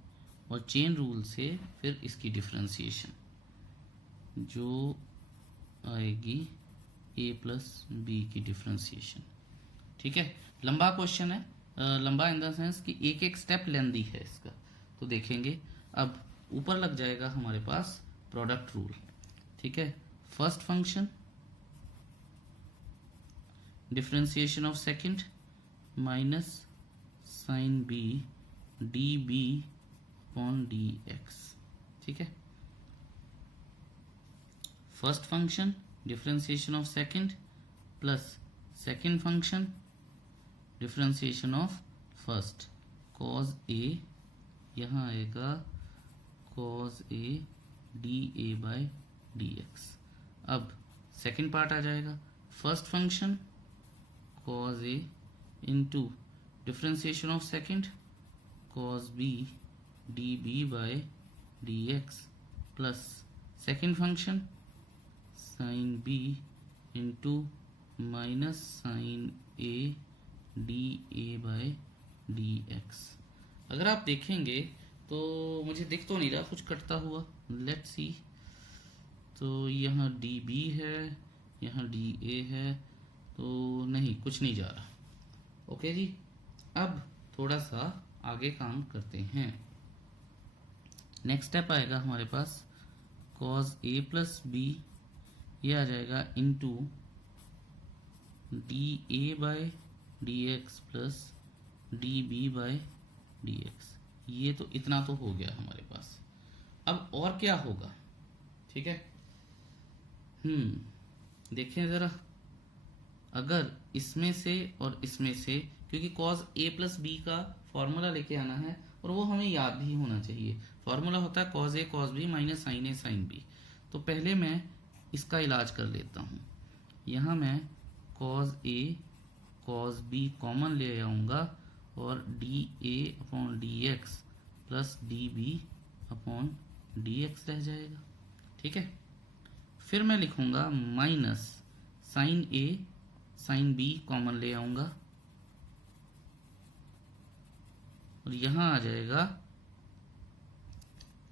और चेन रूल से फिर इसकी डिफरेंशिएशन जो आएगी a प्लस बी की डिफरेंशिएशन। ठीक है, लंबा क्वेश्चन है, लंबा इन द सेंस कि एक एक स्टेप लेंदी है इसका। तो देखेंगे अब ऊपर लग जाएगा हमारे पास प्रोडक्ट रूल। ठीक है, first function differentiation of second minus sine b d b upon d x. ठीक है, first function differentiation of second plus second function differentiation of first cos a, यहाँ आएगा cos a d a by d x. अब सेकंड पार्ट आ जाएगा, first function cos a into differentiation of second cos b d b by d x plus second function sine b into minus sine A d a by d x. अगर आप देखेंगे तो मुझे दिख तो नहीं रहा कुछ कटता हुआ, लेट्स सी। तो यहाँ डी बी है, यहाँ डी ए है, तो नहीं कुछ नहीं जा रहा। ओके जी, अब थोड़ा सा आगे काम करते हैं। नेक्स्ट स्टेप आएगा हमारे पास कॉज ए प्लस बी, ये आ जाएगा into d a by d x plus d b by d x. ये तो इतना तो हो गया हमारे पास। अब और क्या होगा? ठीक है, देखें ज़रा, अगर इसमें से और इसमें से, क्योंकि कॉज ए प्लस बी का फॉर्मूला लेके आना है और वो हमें याद भी होना चाहिए। फॉर्मूला होता है cause a cos b minus sine a sine B. तो पहले मैं इसका इलाज कर लेता हूँ। यहाँ मैं cos a cos b common ले आऊँगा और d a upon d x plus d b upon d x रह जाएगा। ठीक है, फिर मैं लिखूँगा minus sine a sine b common ले आऊँगा और यहाँ आ जाएगा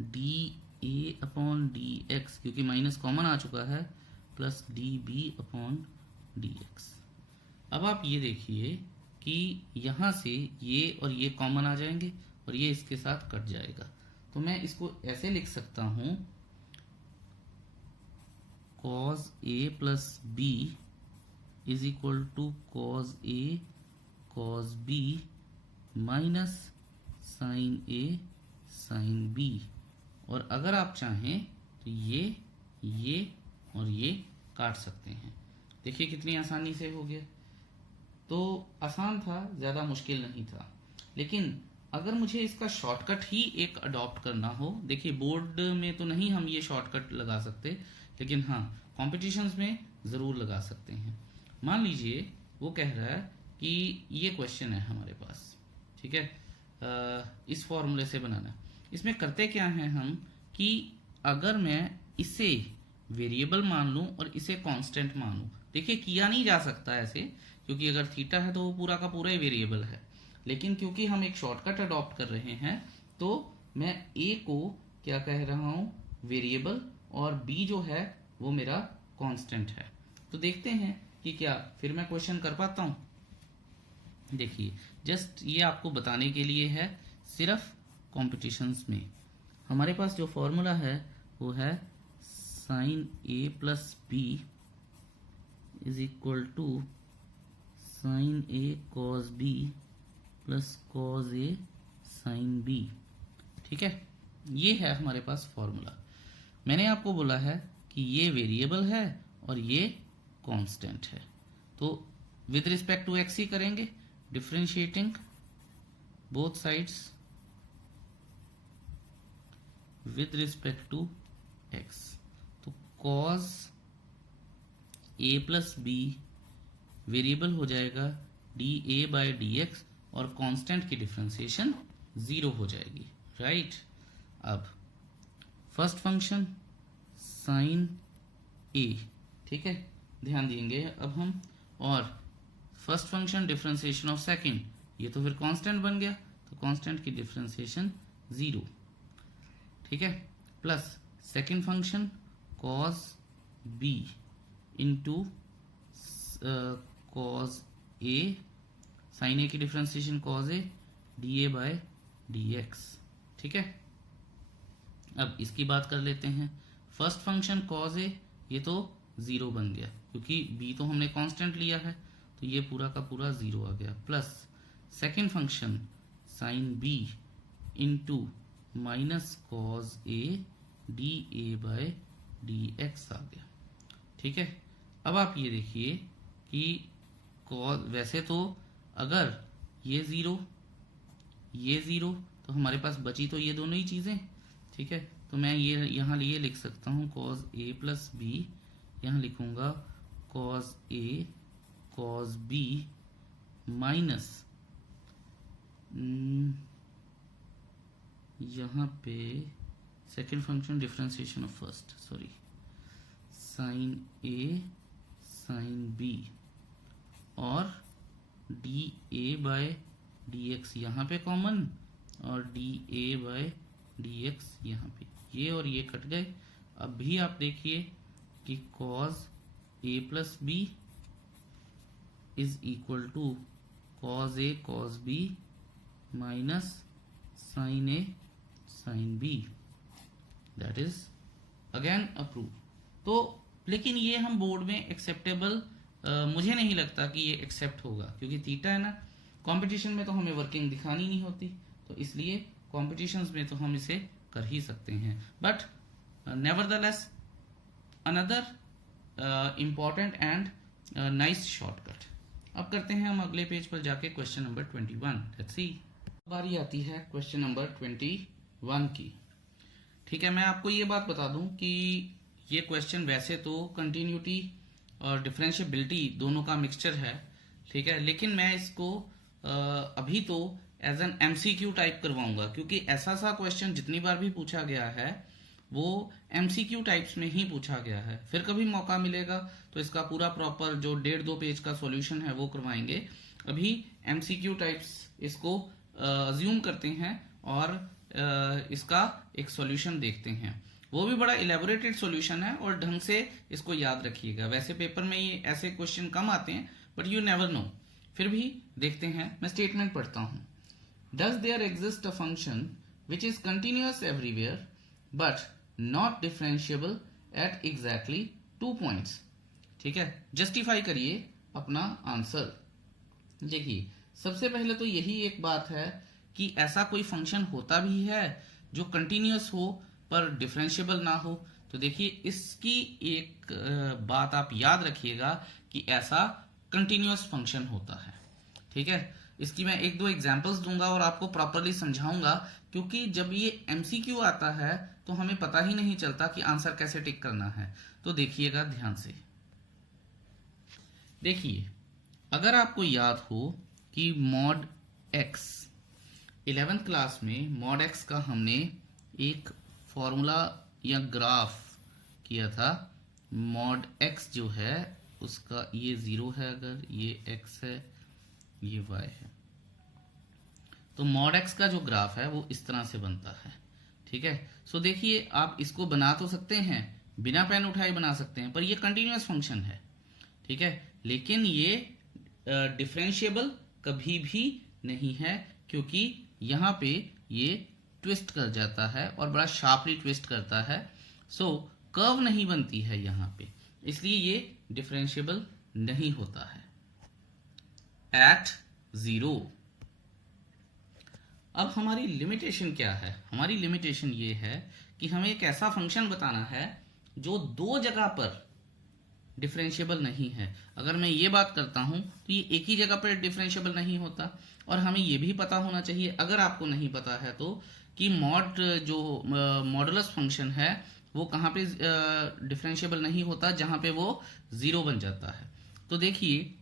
d a upon d x, क्योंकि माइनस कॉमन आ चुका है, plus d b upon d x. अब आप ये देखिए कि यहाँ से ये और ये कॉमन आ जाएंगे और ये इसके साथ कट जाएगा। तो मैं इसको ऐसे लिख सकता हूँ cos a plus b is equal to cos a cos b minus sine a sine b। और अगर आप चाहें तो ये और ये काट सकते हैं। देखिए कितनी आसानी से हो गया। तो आसान था, ज़्यादा मुश्किल नहीं था। लेकिन अगर मुझे इसका शॉर्टकट ही एक अडॉप्ट करना हो, देखिए बोर्ड में तो नहीं हम ये शॉर्टकट लगा सकते, लेकिन हाँ कॉम्पिटिशन्स में ज़रूर लगा सकते हैं। मान लीजिए वो कह रहा है कि ये क्वेश्चन है हमारे पास, ठीक है, इस फॉर्मूले से बनाना। इसमें करते क्या हैं हम कि अगर मैं इसे वेरिएबल मान लूँ और इसे कांस्टेंट मान लूँ, देखिए किया नहीं जा सकता ऐसे, क्योंकि अगर थीटा है तो वो पूरा का पूरा ही वेरिएबल है। लेकिन क्योंकि हम एक शॉर्टकट अडॉप्ट कर रहे हैं तो मैं ए को क्या कह रहा हूँ, वेरिएबल, और बी जो है वो मेरा कांस्टेंट है। तो देखते हैं कि क्या फिर मैं क्वेश्चन कर पाता हूँ। देखिए जस्ट ये आपको बताने के लिए है, सिर्फ कॉम्पिटिशन्स में हमारे पास जो फॉर्मूला है वो है sine a plus b is equal to sine a cos b plus cos a sine b. ठीक है, ये है हमारे पास फॉर्मूला। मैंने आपको बोला है कि ये वेरिएबल है और ये कांस्टेंट है। तो विद रिस्पेक्ट टू एक्स ही करेंगे, differentiating both sides with respect to x. तो cos a plus b variable हो जाएगा d a by d x और कांस्टेंट की डिफरेंशिएशन 0 हो जाएगी, राइट। अब फर्स्ट फंक्शन साइन ए, ठीक है, ध्यान देंगे अब हम, और first function differentiation of second, ये तो फिर कांस्टेंट बन गया, तो कांस्टेंट की डिफरेंशिएशन 0, ठीक है, plus second function cos b into cos a, sine a की differentiation cos a d a by d x. ठीक है, अब इसकी बात कर लेते हैं। फर्स्ट फंक्शन कॉज ए, ये तो 0 बन गया क्योंकि b तो हमने कांस्टेंट लिया है, तो ये पूरा का पूरा 0 आ गया। Plus second function sine b into minus cos a d a by d x आ गया। ठीक है, अब आप ये देखिए कि कॉज, वैसे तो अगर ये 0 ये 0 तो हमारे पास बची तो ये दोनों ही चीज़ें। ठीक है, तो मैं ये यहाँ लिए लिख सकता हूँ कॉज ए प्लस बी, यहाँ लिखूंगा cos a cos b minus यहाँ पे second function differentiation of first, sorry, sine a sine b और d a by d x यहाँ पे कॉमन और d a by d x यहाँ पे, ये और ये कट गए। अब भी आप देखिए कि cos a plus b is equal to cos a cos b minus sine a sine b, that is again approve. तो लेकिन ये हम बोर्ड में एक्सेप्टेबल मुझे नहीं लगता कि ये एक्सेप्ट होगा, क्योंकि थीटा है ना, कंपटीशन में तो हमें वर्किंग दिखानी नहीं होती, तो इसलिए कॉम्पिटिशन्स में तो हम इसे कर ही सकते हैं। But nevertheless another important and nice shortcut. अब करते हैं हम अगले पेज पर जाके क्वेश्चन नंबर 21। लेट्स सी, बारी आती है क्वेश्चन नंबर 21 की। ठीक है, मैं आपको ये बात बता दूं कि ये क्वेश्चन वैसे तो कंटिन्यूटी और डिफरेंशिएबिलिटी दोनों का मिक्सचर है। ठीक है, लेकिन मैं इसको अभी तो एज एन एमसीक्यू टाइप करवाऊंगा, क्योंकि ऐसा सा क्वेश्चन जितनी बार भी पूछा गया है वो एमसीक्यू टाइप्स में ही पूछा गया है। फिर कभी मौका मिलेगा तो इसका पूरा प्रॉपर जो 1.5-2 पेज का सॉल्यूशन है वो करवाएंगे। अभी एमसीक्यू टाइप्स इसको अज्यूम करते हैं और इसका एक सॉल्यूशन देखते हैं। वो भी बड़ा इलेबोरेटेड सॉल्यूशन है और ढंग से इसको याद रखिएगा। वैसे पेपर में ये ऐसे क्वेश्चन कम आते हैं, बट यू नेवर नो। फिर भी देखते हैं, मैं स्टेटमेंट पढ़ता हूं। Does there exist a function which is continuous everywhere but not differentiable at exactly 2 points. ठीक है, जस्टिफाई करिए अपना आंसर। देखिए, सबसे पहले तो यही एक बात है कि ऐसा कोई फंक्शन होता भी है जो कंटिन्यूअस हो पर डिफरेंशिएबल ना हो। तो देखिए, इसकी एक बात आप याद रखिएगा कि ऐसा कंटिन्यूअस फंक्शन होता है। ठीक है, इसकी मैं 1-2 एग्जांपल्स दूंगा और आपको प्रॉपरली समझाऊंगा, क्योंकि जब ये एमसीक्यू आता है तो हमें पता ही नहीं चलता कि आंसर कैसे टिक करना है। तो देखिएगा ध्यान से। देखिए, अगर आपको याद हो कि मॉड एक्स 11th क्लास में मॉड एक्स का हमने एक फॉर्मूला या ग्राफ किया था। मॉड एक्स जो है उसका ये 0 है, अगर ये x है ये y है, तो मॉड एक्स का जो ग्राफ है वो इस तरह से बनता है। ठीक है, सो देखिए, आप इसको बना तो सकते हैं, बिना पेन उठाए बना सकते हैं, पर ये कंटिन्यूअस फंक्शन है। ठीक है, लेकिन ये डिफरेंशिएबल कभी भी नहीं है, क्योंकि यहाँ पे ये ट्विस्ट कर जाता है और बड़ा शार्पली ट्विस्ट करता है। सो कर्व नहीं बनती है यहाँ पे, इसलिए ये डिफरेंशिएबल नहीं होता है एट 0। अब हमारी लिमिटेशन क्या है? हमारी लिमिटेशन ये है कि हमें एक ऐसा फंक्शन बताना है जो 2 जगह पर डिफरेंशिएबल नहीं है। अगर मैं ये बात करता हूं तो ये एक ही जगह पर डिफरेंशिएबल नहीं होता। और हमें ये भी पता होना चाहिए, अगर आपको नहीं पता है तो, कि मॉड जो मॉडुलस फंक्शन है वो कहाँ पे डिफरेंशिएबल नहीं होता, जहां पे वो 0 बन जाता है। तो देखिए,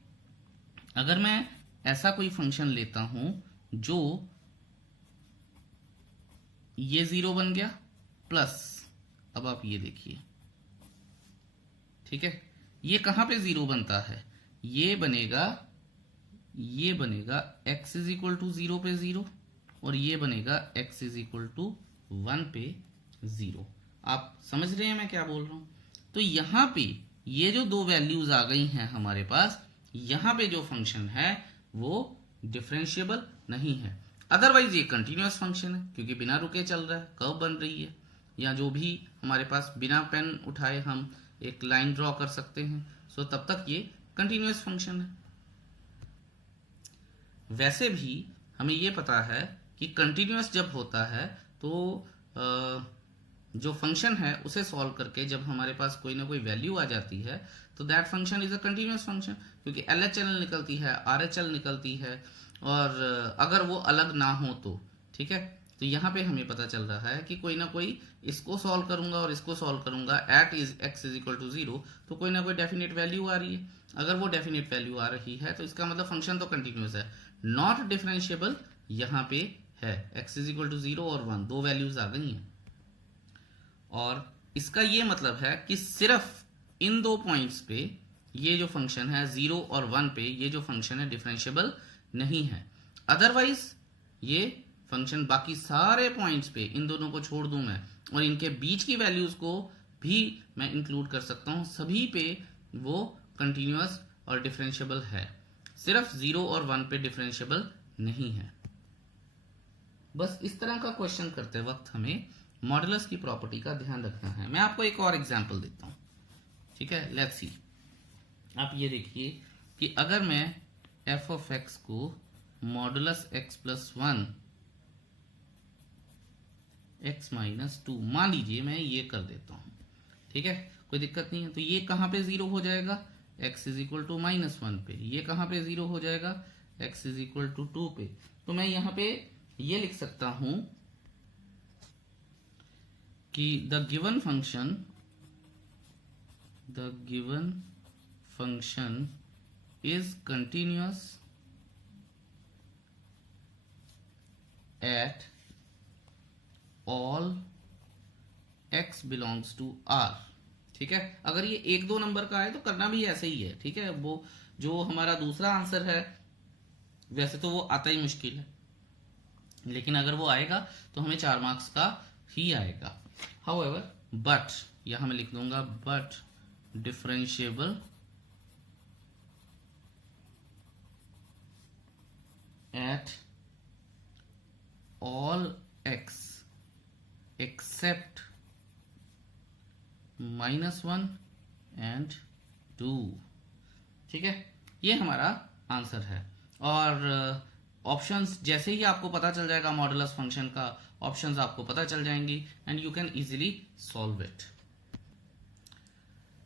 अगर मैं ऐसा कोई फंक्शन लेता हूं जो ये 0 बन गया, प्लस अब आप ये देखिए, ठीक है, ये कहां पे 0 बनता है? ये बनेगा x इज इक्वल टू 0 पे 0 और ये बनेगा x इज इक्वल टू 1 पे 0। आप समझ रहे हैं मैं क्या बोल रहा हूं? तो यहां पे ये जो 2 वैल्यूज आ गई हैं हमारे पास, यहां पे जो फंक्शन है वो डिफरेंशिएबल नहीं है। अदरवाइज ये कंटिन्यूअस फंक्शन है, क्योंकि बिना रुके चल रहा है, कर्व बन रही है। या जो भी हमारे पास बिना पेन उठाए हम एक लाइन ड्रॉ कर सकते हैं। सो तब तक ये कंटिन्यूअस फंक्शन है। वैसे भी हमें ये पता है कि कंटिन्यूअस जब होता है तो जो फंक्शन है उसे सॉल्व करके जब हमारे पास कोई ना कोई वैल्यू आ जाती है तो that function is a continuous function, क्योंकि LHL निकलती है, RHL निकलती है, और अगर वो अलग ना हो तो ठीक है। तो यहाँ पे हमें पता चल रहा है कि कोई ना कोई इसको सॉल्व करूंगा और इसको सॉल्व करूंगा at is x is equal to 0, तो कोई ना कोई डेफिनेट वैल्यू आ रही है। अगर वो डेफिनेट वैल्यू आ रही है तो इसका मतलब फंक्शन तो कंटिन्यूअस है, नॉट डिफरेंशिएबल यहाँ पे है। x इज इक्वल टू 0 और 1 दो वैल्यूज आ गई हैं, और इसका ये मतलब है कि सिर्फ इन दो पॉइंट्स पे ये जो फंक्शन है 0 और 1 पे ये जो फंक्शन है डिफरेंशिएबल नहीं है। अदरवाइज ये फंक्शन बाकी सारे पॉइंट्स पे, इन दोनों को छोड़ दूं मैं और इनके बीच की वैल्यूज को भी मैं इंक्लूड कर सकता हूं, सभी पे वो कंटिन्यूअस और डिफरेंशिएबल है, सिर्फ 0 और 1 पे डिफरेंशिएबल नहीं है। बस इस तरह का क्वेश्चन करते वक्त हमें मॉडुलस की प्रॉपर्टी का ध्यान रखना है। मैं आपको एक और एग्जांपल देता हूं, ठीक है। लेट्स सी, आप ये देखिए कि अगर मैं f ऑफ x को modulus x plus 1 x minus 2 मान लीजिए, मैं ये कर देता हूं, ठीक है, कोई दिक्कत नहीं है। तो ये कहां पे 0 हो जाएगा, x is equal to minus 1 पे। ये कहां पे 0 हो जाएगा, x इज इक्वल टू 2 पे। तो मैं यहां पे ये लिख सकता हूं कि the given function is continuous at all x belongs to r, ठीक है। अगर ये 1-2 नंबर का है तो करना भी ऐसे ही है, ठीक है। वो जो हमारा दूसरा आंसर है वैसे तो वो आता ही मुश्किल है, लेकिन अगर वो आएगा तो हमें 4 मार्क्स का ही आएगा। हाउएवर, बट यहां मैं लिख दूंगा but differentiable at all x except -1 and 2, ठीक है। ये हमारा आंसर है। और ऑप्शंस जैसे ही आपको पता चल जाएगा मॉडुलस फंक्शन का, ऑप्शंस आपको पता चल जाएंगी and you can easily solve it.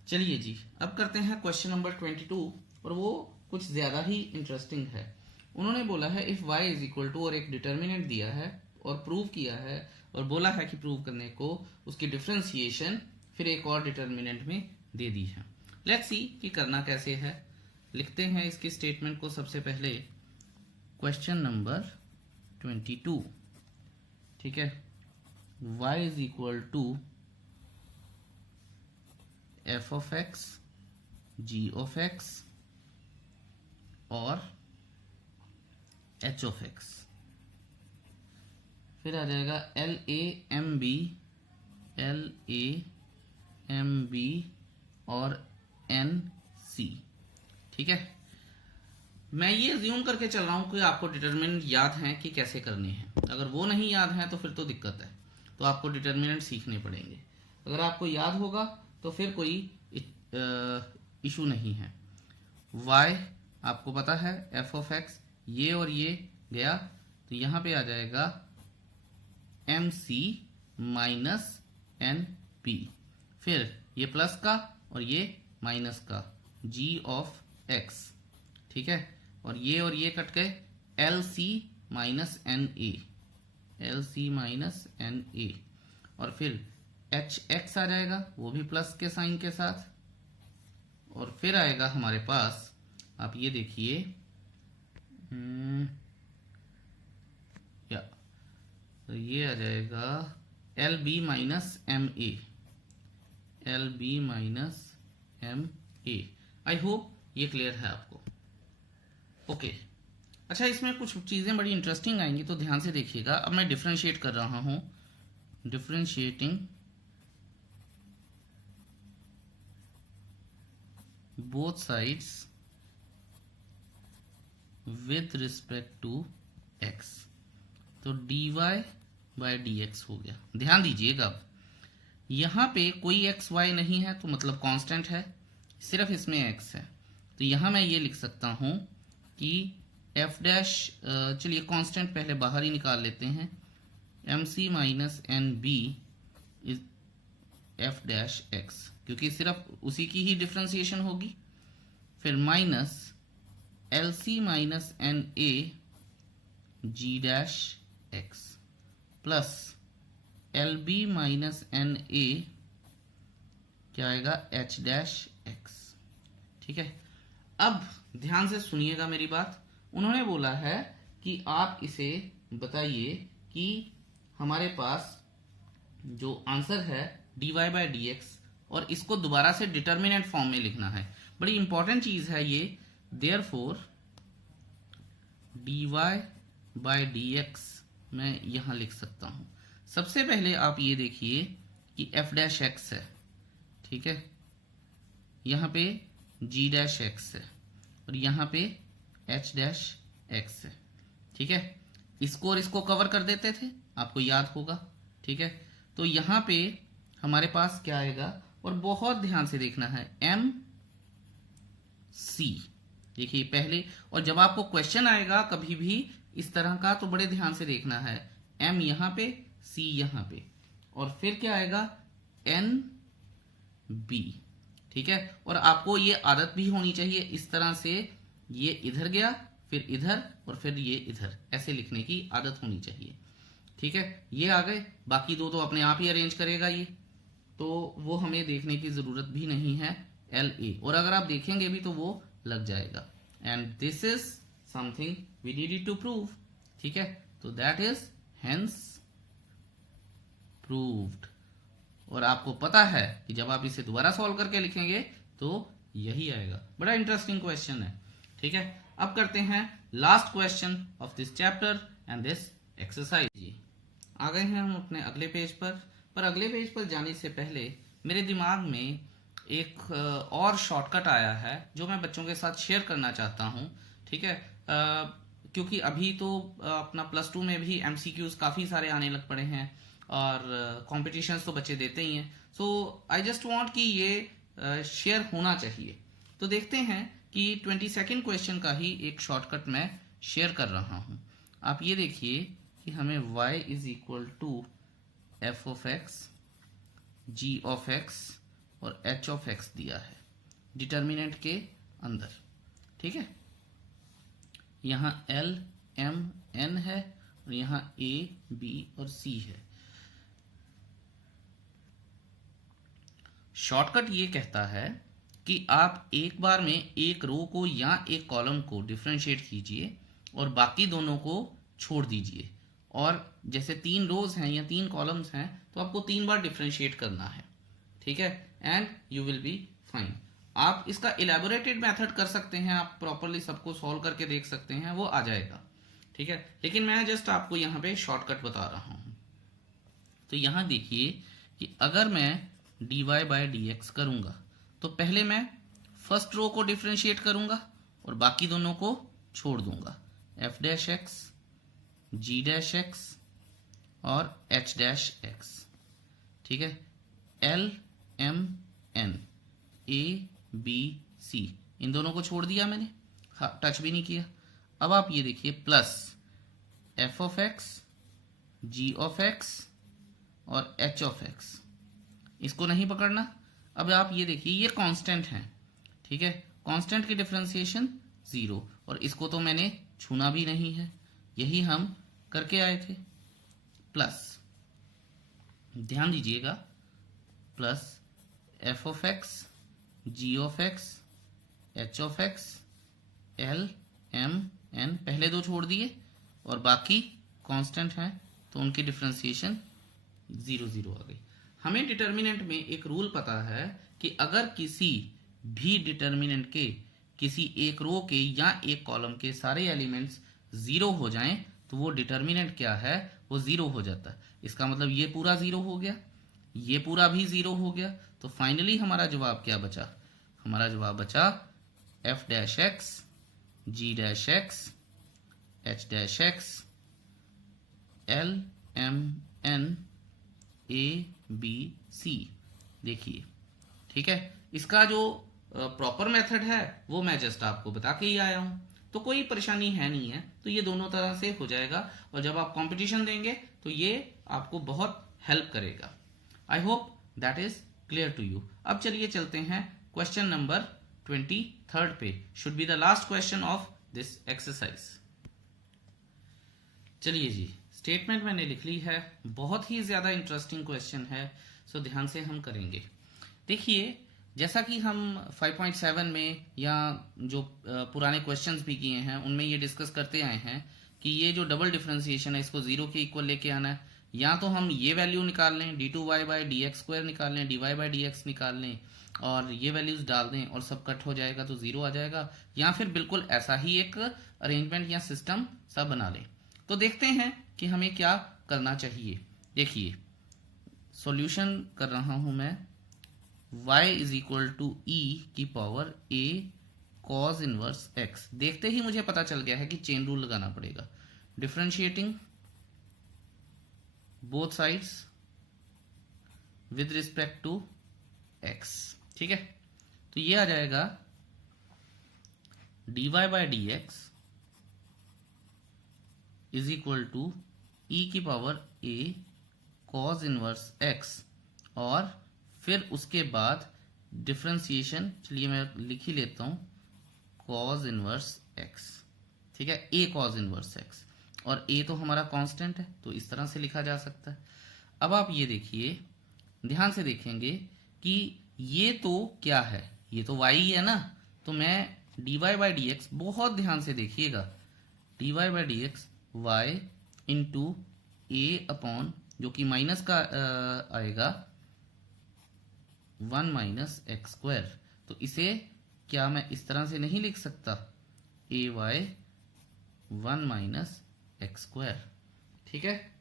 चलिए जी, अब करते हैं क्वेश्चन नंबर 22, और वो कुछ ज्यादा ही इंटरेस्टिंग है। उन्होंने बोला है if y is equal to, और एक डिटर्मिनेंट दिया है और प्रूव किया है, और बोला है कि प्रूव करने को उसकी डिफरेंशिएशन फिर एक और डिटर्मिनेंट में दे दी है। लेट्स सी कि करना कैसे है। लिखते हैं इसकी स्टेटमेंट को सबसे पहले, क्वेश्चन नंबर 22, ठीक है। y is equal to f of x, g of x और h ऑफ x, फिर आ जाएगा LAMB और NC, ठीक है। मैं ये अज्यूम करके चल रहा हूं कि आपको डिटरमिनेंट याद है कि कैसे करने हैं। अगर वो नहीं याद है तो फिर तो दिक्कत है, तो आपको डिटरमिनेंट सीखने पड़ेंगे। अगर आपको याद होगा तो फिर कोई इशू नहीं है। y आपको पता है f ऑफ x, ये और ये गया तो यहां पे आ जाएगा MC माइनस NP, फिर ये प्लस का और ये माइनस का g ऑफ x, ठीक है। और ये कट गए LC minus NA, LC minus NA, और फिर HX आ जाएगा वो भी प्लस के साइन के साथ, और फिर आएगा हमारे पास, आप ये देखिए, या तो ये आ जाएगा LB minus MA, LB minus MA। आई होप ये क्लियर है आपको। ओके, अच्छा, इसमें कुछ चीजें बड़ी इंटरेस्टिंग आएंगी तो ध्यान से देखिएगा। अब मैं डिफरेंशिएट कर रहा हूं, differentiating both sides with respect to x, तो dy बाय dx हो गया। ध्यान दीजिएगा, अब यहाँ पे कोई एक्स वाई नहीं है तो मतलब कांस्टेंट है, सिर्फ इसमें एक्स है। तो यहाँ मैं ये लिख सकता हूँ कि एफ डैश, चलिए कांस्टेंट पहले बाहर ही निकाल लेते हैं, m c minus n b is f dash x, क्योंकि सिर्फ उसी की ही डिफ्रेंसिएशन होगी। फिर minus l c minus n a g dash x plus l b minus n a क्या आएगा, एच डैश एक्स। ठीक है, अब ध्यान से सुनिएगा मेरी बात। उन्होंने बोला है कि आप इसे बताइए कि हमारे पास जो आंसर है dy बाई डी एक्स, और इसको दोबारा से डिटर्मिनेंट फॉर्म में लिखना है। बड़ी इंपॉर्टेंट चीज है ये। Therefore dy by d x मैं यहां लिख सकता हूं। सबसे पहले आप ये देखिए कि f डैश एक्स है, ठीक है, यहां पे g डैश एक्स है और यहां पे h डैश एक्स है। ठीक है, इसको और इसको कवर कर देते थे, आपको याद होगा। ठीक है, तो यहां पे हमारे पास क्या आएगा, और बहुत ध्यान से देखना है, एम सी। देखिए पहले, और जब आपको क्वेश्चन आएगा कभी भी इस तरह का तो बड़े ध्यान से देखना है, एम यहां पे, सी यहां पे, और फिर क्या आएगा, एन बी। ठीक है, और आपको ये आदत भी होनी चाहिए इस तरह से, ये इधर गया फिर इधर और फिर ये इधर, ऐसे लिखने की आदत होनी चाहिए। ठीक है, ये आ गए, बाकी दो तो अपने आप ही अरेंज करेगा ये, तो वो हमें देखने की जरूरत भी नहीं है, एल ए, और अगर आप देखेंगे भी तो वो लग जाएगा। And this is something we needed to prove. ठीक है, तो दैट इज हेंस प्रूव्ड। और आपको पता है कि जब आप इसे दोबारा सॉल्व करके लिखेंगे तो यही आएगा। बड़ा इंटरेस्टिंग क्वेश्चन है। ठीक है, अब करते हैं last question of this chapter and this exercise. आ गए हैं हम अपने अगले पेज पर अगले पेज पर जाने से पहले मेरे दिमाग में एक और शॉर्टकट आया है जो मैं बच्चों के साथ शेयर करना चाहता हूं। ठीक है, क्योंकि अभी तो अपना प्लस टू में भी एमसीक्यूज काफी सारे आने लग पड़े हैं और कॉम्पिटिशन्स तो बच्चे देते ही हैं। सो आई जस्ट वांट कि ये शेयर होना चाहिए। तो देखते हैं कि 22nd क्वेश्चन का ही एक शॉर्टकट मैं शेयर कर रहा हूं। आप ये देखिए कि हमें y is equal to f of x, g of x और एच ऑफ एक्स दिया है डिटर्मिनेंट के अंदर। ठीक है, यहाँ एल एम एन है और यहाँ ए बी और सी है। शॉर्टकट ये कहता है कि आप एक बार में एक रो को या एक कॉलम को डिफरेंशिएट कीजिए और बाकी दोनों को छोड़ दीजिए, और जैसे 3 रोज हैं या 3 कॉलम्स हैं तो आपको 3 बार डिफरेंशिएट करना है। ठीक है, and you will be fine. आप इसका इलेबोरेटेड मेथड कर सकते हैं, आप प्रॉपरली सबको सॉल्व करके देख सकते हैं, वो आ जाएगा। ठीक है, लेकिन मैं जस्ट आपको यहाँ पे शॉर्टकट बता रहा हूँ। तो यहाँ देखिए कि अगर मैं dy बाय डी एक्स करूंगा तो पहले मैं फर्स्ट रो को डिफरेंशिएट करूंगा और बाकी दोनों को छोड़ दूंगा, f dash x, g dash x और एच डैश एक्स। ठीक है, l m n a b c, इन दोनों को छोड़ दिया मैंने, टच भी नहीं किया। अब आप ये देखिए plus f of x, g of x और एच ऑफ एक्स, इसको नहीं पकड़ना। अब आप ये देखिए ये कांस्टेंट है। ठीक है, कांस्टेंट की डिफरेंशिएशन 0, और इसको तो मैंने छूना भी नहीं है, यही हम करके आए थे। प्लस ध्यान दीजिएगा, plus f of x, g of x, h of x, l m n, पहले 2 छोड़ दिए और बाकी कांस्टेंट हैं तो उनकी डिफरेंशिएशन 0 आ गई। हमें डिटर्मिनेंट में एक रूल पता है कि अगर किसी भी डिटर्मिनेंट के किसी एक रो के या एक कॉलम के सारे एलिमेंट्स 0 हो जाएं तो वो डिटर्मिनेंट क्या है, वो 0 हो जाता है। इसका मतलब ये पूरा 0 हो गया, ये पूरा भी 0 हो गया, तो फाइनली हमारा जवाब क्या बचा, हमारा जवाब बचा f dash x, g dash x, h dash x, l m n ABC। देखिए, ठीक है, इसका जो प्रॉपर मेथड है वो मैं जस्ट आपको बता के ही आया हूं, तो कोई परेशानी है नहीं है। तो ये दोनों तरह से हो जाएगा, और जब आप कंपटीशन देंगे तो ये आपको बहुत हेल्प करेगा। I hope that is clear to you. अब चलिए चलते हैं क्वेश्चन नंबर 23 पे, should be the last question of this exercise. चलिए जी, स्टेटमेंट मैंने लिख ली है, बहुत ही ज्यादा इंटरेस्टिंग क्वेश्चन है, सो ध्यान से हम करेंगे। देखिए, जैसा कि हम 5.7 में या जो पुराने क्वेश्चंस भी किए हैं उनमें ये डिस्कस करते आए हैं कि ये जो डबल डिफरेंशिएशन है इसको जीरो के इक्वल लेके आना है। या तो हम ये वैल्यू निकाल लें, d2y/dx² निकाल लें, dy/dx निकाल लें और ये वैल्यूज डाल दें और सब कट हो जाएगा तो जीरो आ जाएगा, या फिर बिल्कुल ऐसा ही एक अरेंजमेंट या सिस्टम सा बना लें। तो देखते हैं कि हमें क्या करना चाहिए। देखिए, सॉल्यूशन कर रहा हूं मैं, y is equal to e की power a cos inverse x। देखते ही मुझे पता चल गया है कि चेन रूल लगाना पड़ेगा। Differentiating both sides with respect to x, ठीक है, तो ये आ जाएगा dy/dx is equal to e की power a cos inverse x, और फिर उसके बाद डिफरेंशिएशन, चलिए मैं लिख ही लेता हूं, cos इनवर्स x, ठीक है, a cos इनवर्स x, और a तो हमारा कांस्टेंट है तो इस तरह से लिखा जा सकता है। अब आप ये देखिए, ध्यान से देखेंगे कि ये तो क्या है, ये तो y है ना, तो मैं dy/dx, बहुत ध्यान से देखिएगा, dy/dx y into a upon, जो कि माइनस का आएगा 1 माइनस एक्स स्क्वायर। तो इसे क्या मैं इस तरह से नहीं लिख सकता, ay 1 माइनस एक्स स्क्वायर, ठीक है।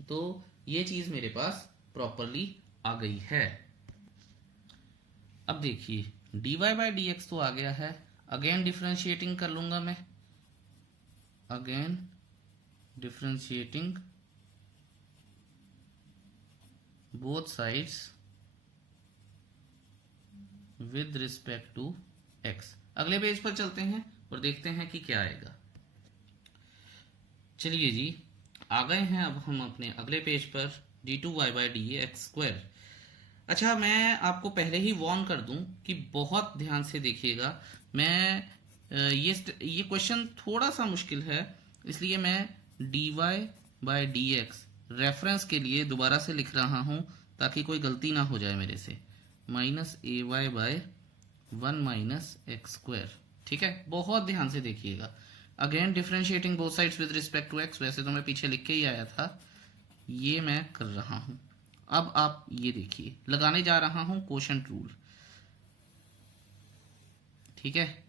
तो ये चीज मेरे पास प्रॉपरली आ गई है। अब देखिए, dy/dx तो आ गया है, अगेन डिफरेंशिएटिंग कर लूंगा मैं, again differentiating both sides with respect to x। अगले पेज पर चलते हैं और देखते हैं कि क्या आएगा। चलिए जी, आ गए हैं अब हम अपने अगले पेज पर, d2y/dx²। अच्छा, मैं आपको पहले ही वार्न कर दूं कि बहुत ध्यान से देखिएगा। मैं ये क्वेश्चन थोड़ा सा मुश्किल है, इसलिए मैं dy/dx रेफरेंस के लिए दोबारा से लिख रहा हूं ताकि कोई गलती ना हो जाए मेरे से, -ay/1 माइनस एक्स स्क्वायर, ठीक है, बहुत ध्यान से देखिएगा। Again differentiating both sides with respect to x, वैसे तो मैं पीछे लिख के ही आया था, ये मैं कर रहा हूं। अब आप ये देखिए, लगाने जा रहा हूं कोशेंट रूल, ठीक है,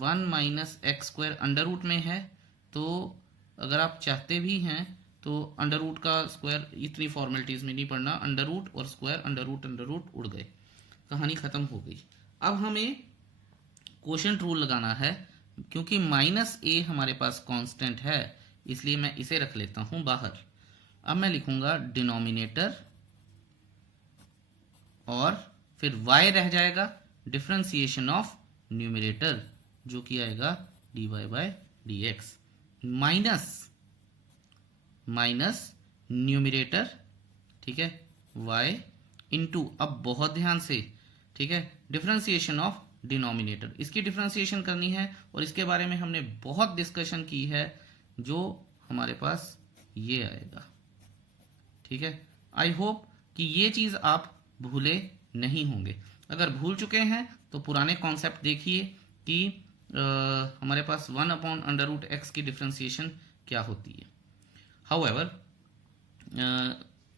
1 minus x square under root में है, तो अगर आप चाहते भी हैं तो अंडर रूट का स्क्वायर, इतनी फॉर्मेलिटीज में नहीं पढ़ना, अंडर रूट और स्क्वायर, अंडर रूट उड़ गए, कहानी खत्म हो गई। अब हमें कोशेंट रूल लगाना है, क्योंकि -a हमारे पास कांस्टेंट है, इसलिए मैं इसे रख लेता हूं बाहर। अब मैं लिखूंगा डिनोमिनेटर, और फिर y रह जाएगा डिफरेंशिएशन ऑफ न्यूमरेटर, जो कि आएगा dy/dx माइनस न्यूमरेटर, ठीक है, y इंटू, अब बहुत ध्यान से, ठीक है, डिफरेंशिएशन ऑफ डिनोमिनेटर। इसकी डिफरेंशिएशन करनी है और इसके बारे में हमने बहुत डिस्कशन की है, जो हमारे पास ये आएगा, ठीक है। आई होप कि ये चीज आप भूले नहीं होंगे। अगर भूल चुके हैं तो पुराने कॉन्सेप्ट देखिए कि हमारे पास 1/√x की डिफरेंशिएशन क्या होती है। हाउएवर,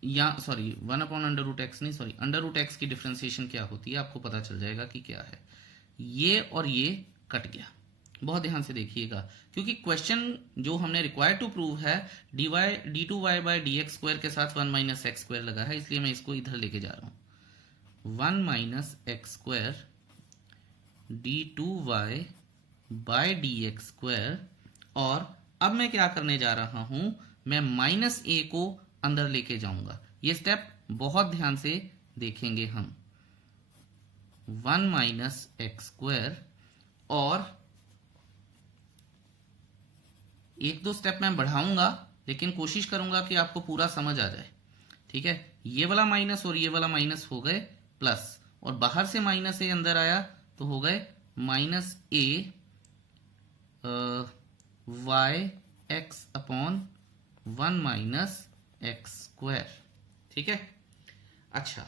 या सॉरी 1/√x नहीं, सॉरी √x की डिफरेंशिएशन क्या होती है, आपको पता चल जाएगा कि क्या है। ये और ये कट गया, बहुत ध्यान से देखिएगा, क्योंकि क्वेश्चन जो हमने रिक्वायर्ड टू प्रूव है d2y/dx² के साथ 1 माइनस एक्स स्क्वायर लगा है, इसलिए मैं इसको इधर लेके जा रहा हूं, 1 माइनस एक्स स्क्वायर d2y/dx²। और अब मैं क्या करने जा रहा हूं, मैं -a को अंदर लेके जाऊंगा। ये स्टेप बहुत ध्यान से देखेंगे हम। 1 माइनस एक्स स्क्वायर, और एक दो स्टेप मैं बढ़ाऊंगा लेकिन कोशिश करूंगा कि आपको पूरा समझ आ जाए। ठीक है, ये वाला माइनस और ये वाला माइनस हो गए प्लस, और बाहर से माइनस ए अंदर आया तो हो गए minus a y x upon 1 minus x square. ठीक है, अच्छा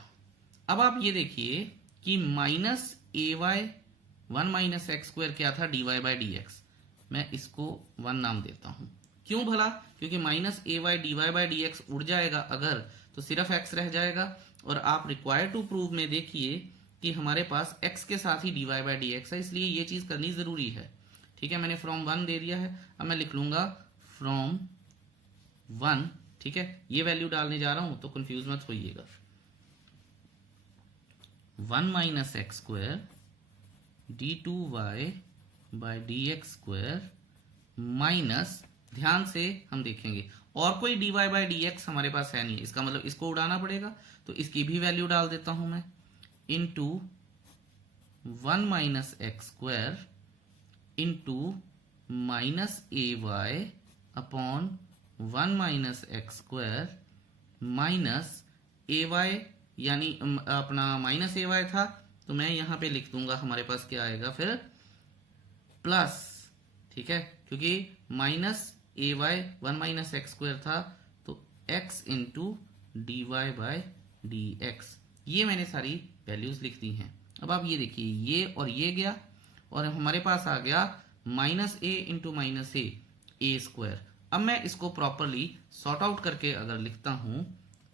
अब आप ये देखिए कि minus a y 1 minus x square क्या था, d y by d x. मैं इसको 1 नाम देता हूं। क्यों भला? क्योंकि minus a y d y by d x उड़ जाएगा अगर, तो सिर्फ x रह जाएगा। और आप रिक्वायर टू प्रूव में देखिए कि हमारे पास x के साथ ही d y by d x है, इसलिए ये चीज करनी जरूरी है। ठीक है, मैंने फ्रॉम 1 दे दिया है, अब मैं लिख लूंगा फ्रॉम 1। ठीक है, ये वैल्यू डालने जा रहा हूं तो कंफ्यूज मत होइएगा। 1 minus x square d two y by d x square minus, ध्यान से हम देखेंगे और कोई d y by d x हमारे पास है नहीं, इसका मतलब इसको उड़ाना पड़ेगा, तो इसकी भी वैल्यू डाल देता हूं मैं, into 1 minus x square into minus a y upon 1 minus x square minus a y, यानी अपना माइनस ए वाई था तो मैं यहां पे लिख दूंगा, हमारे पास क्या आएगा फिर प्लस। ठीक है, क्योंकि minus a y 1 minus x square था तो x into d y by d x, ये मैंने सारी वैल्यूज लिख दी हैं। अब आप ये देखिए, ये और ये गया और हमारे पास आ गया minus a into minus a square. अब मैं इसको प्रॉपरली सॉर्ट आउट करके अगर लिखता हूं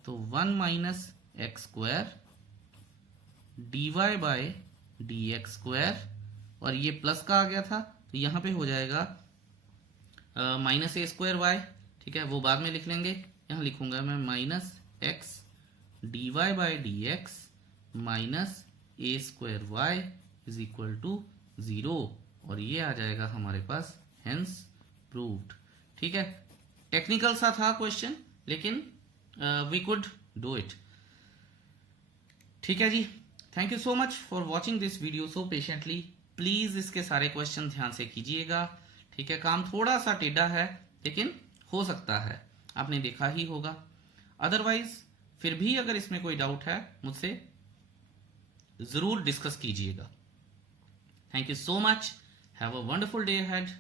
तो 1 minus x square d y by d x square, और ये प्लस का आ गया था तो यहां पे हो जाएगा माइनस ए स्क्वायर वाई। ठीक है, वो बाद में लिख लेंगे, यहां लिखूंगा मैं minus x d y by d x minus a square y is equal to 0, और ये आ जाएगा हमारे पास हेंस प्रूव्ड। ठीक है, टेक्निकल सा था क्वेश्चन लेकिन वी कुड डू इट। ठीक है जी, thank you so much for watching this video so patiently. Please इसके सारे क्वेश्चन ध्यान से कीजिएगा। ठीक है, काम थोड़ा सा टेढ़ा है लेकिन हो सकता है, आपने देखा ही होगा। अदरवाइज फिर भी अगर इसमें कोई डाउट है मुझसे जरूर डिस्कस कीजिएगा। Thank you so much, have a wonderful day ahead,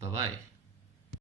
bye bye.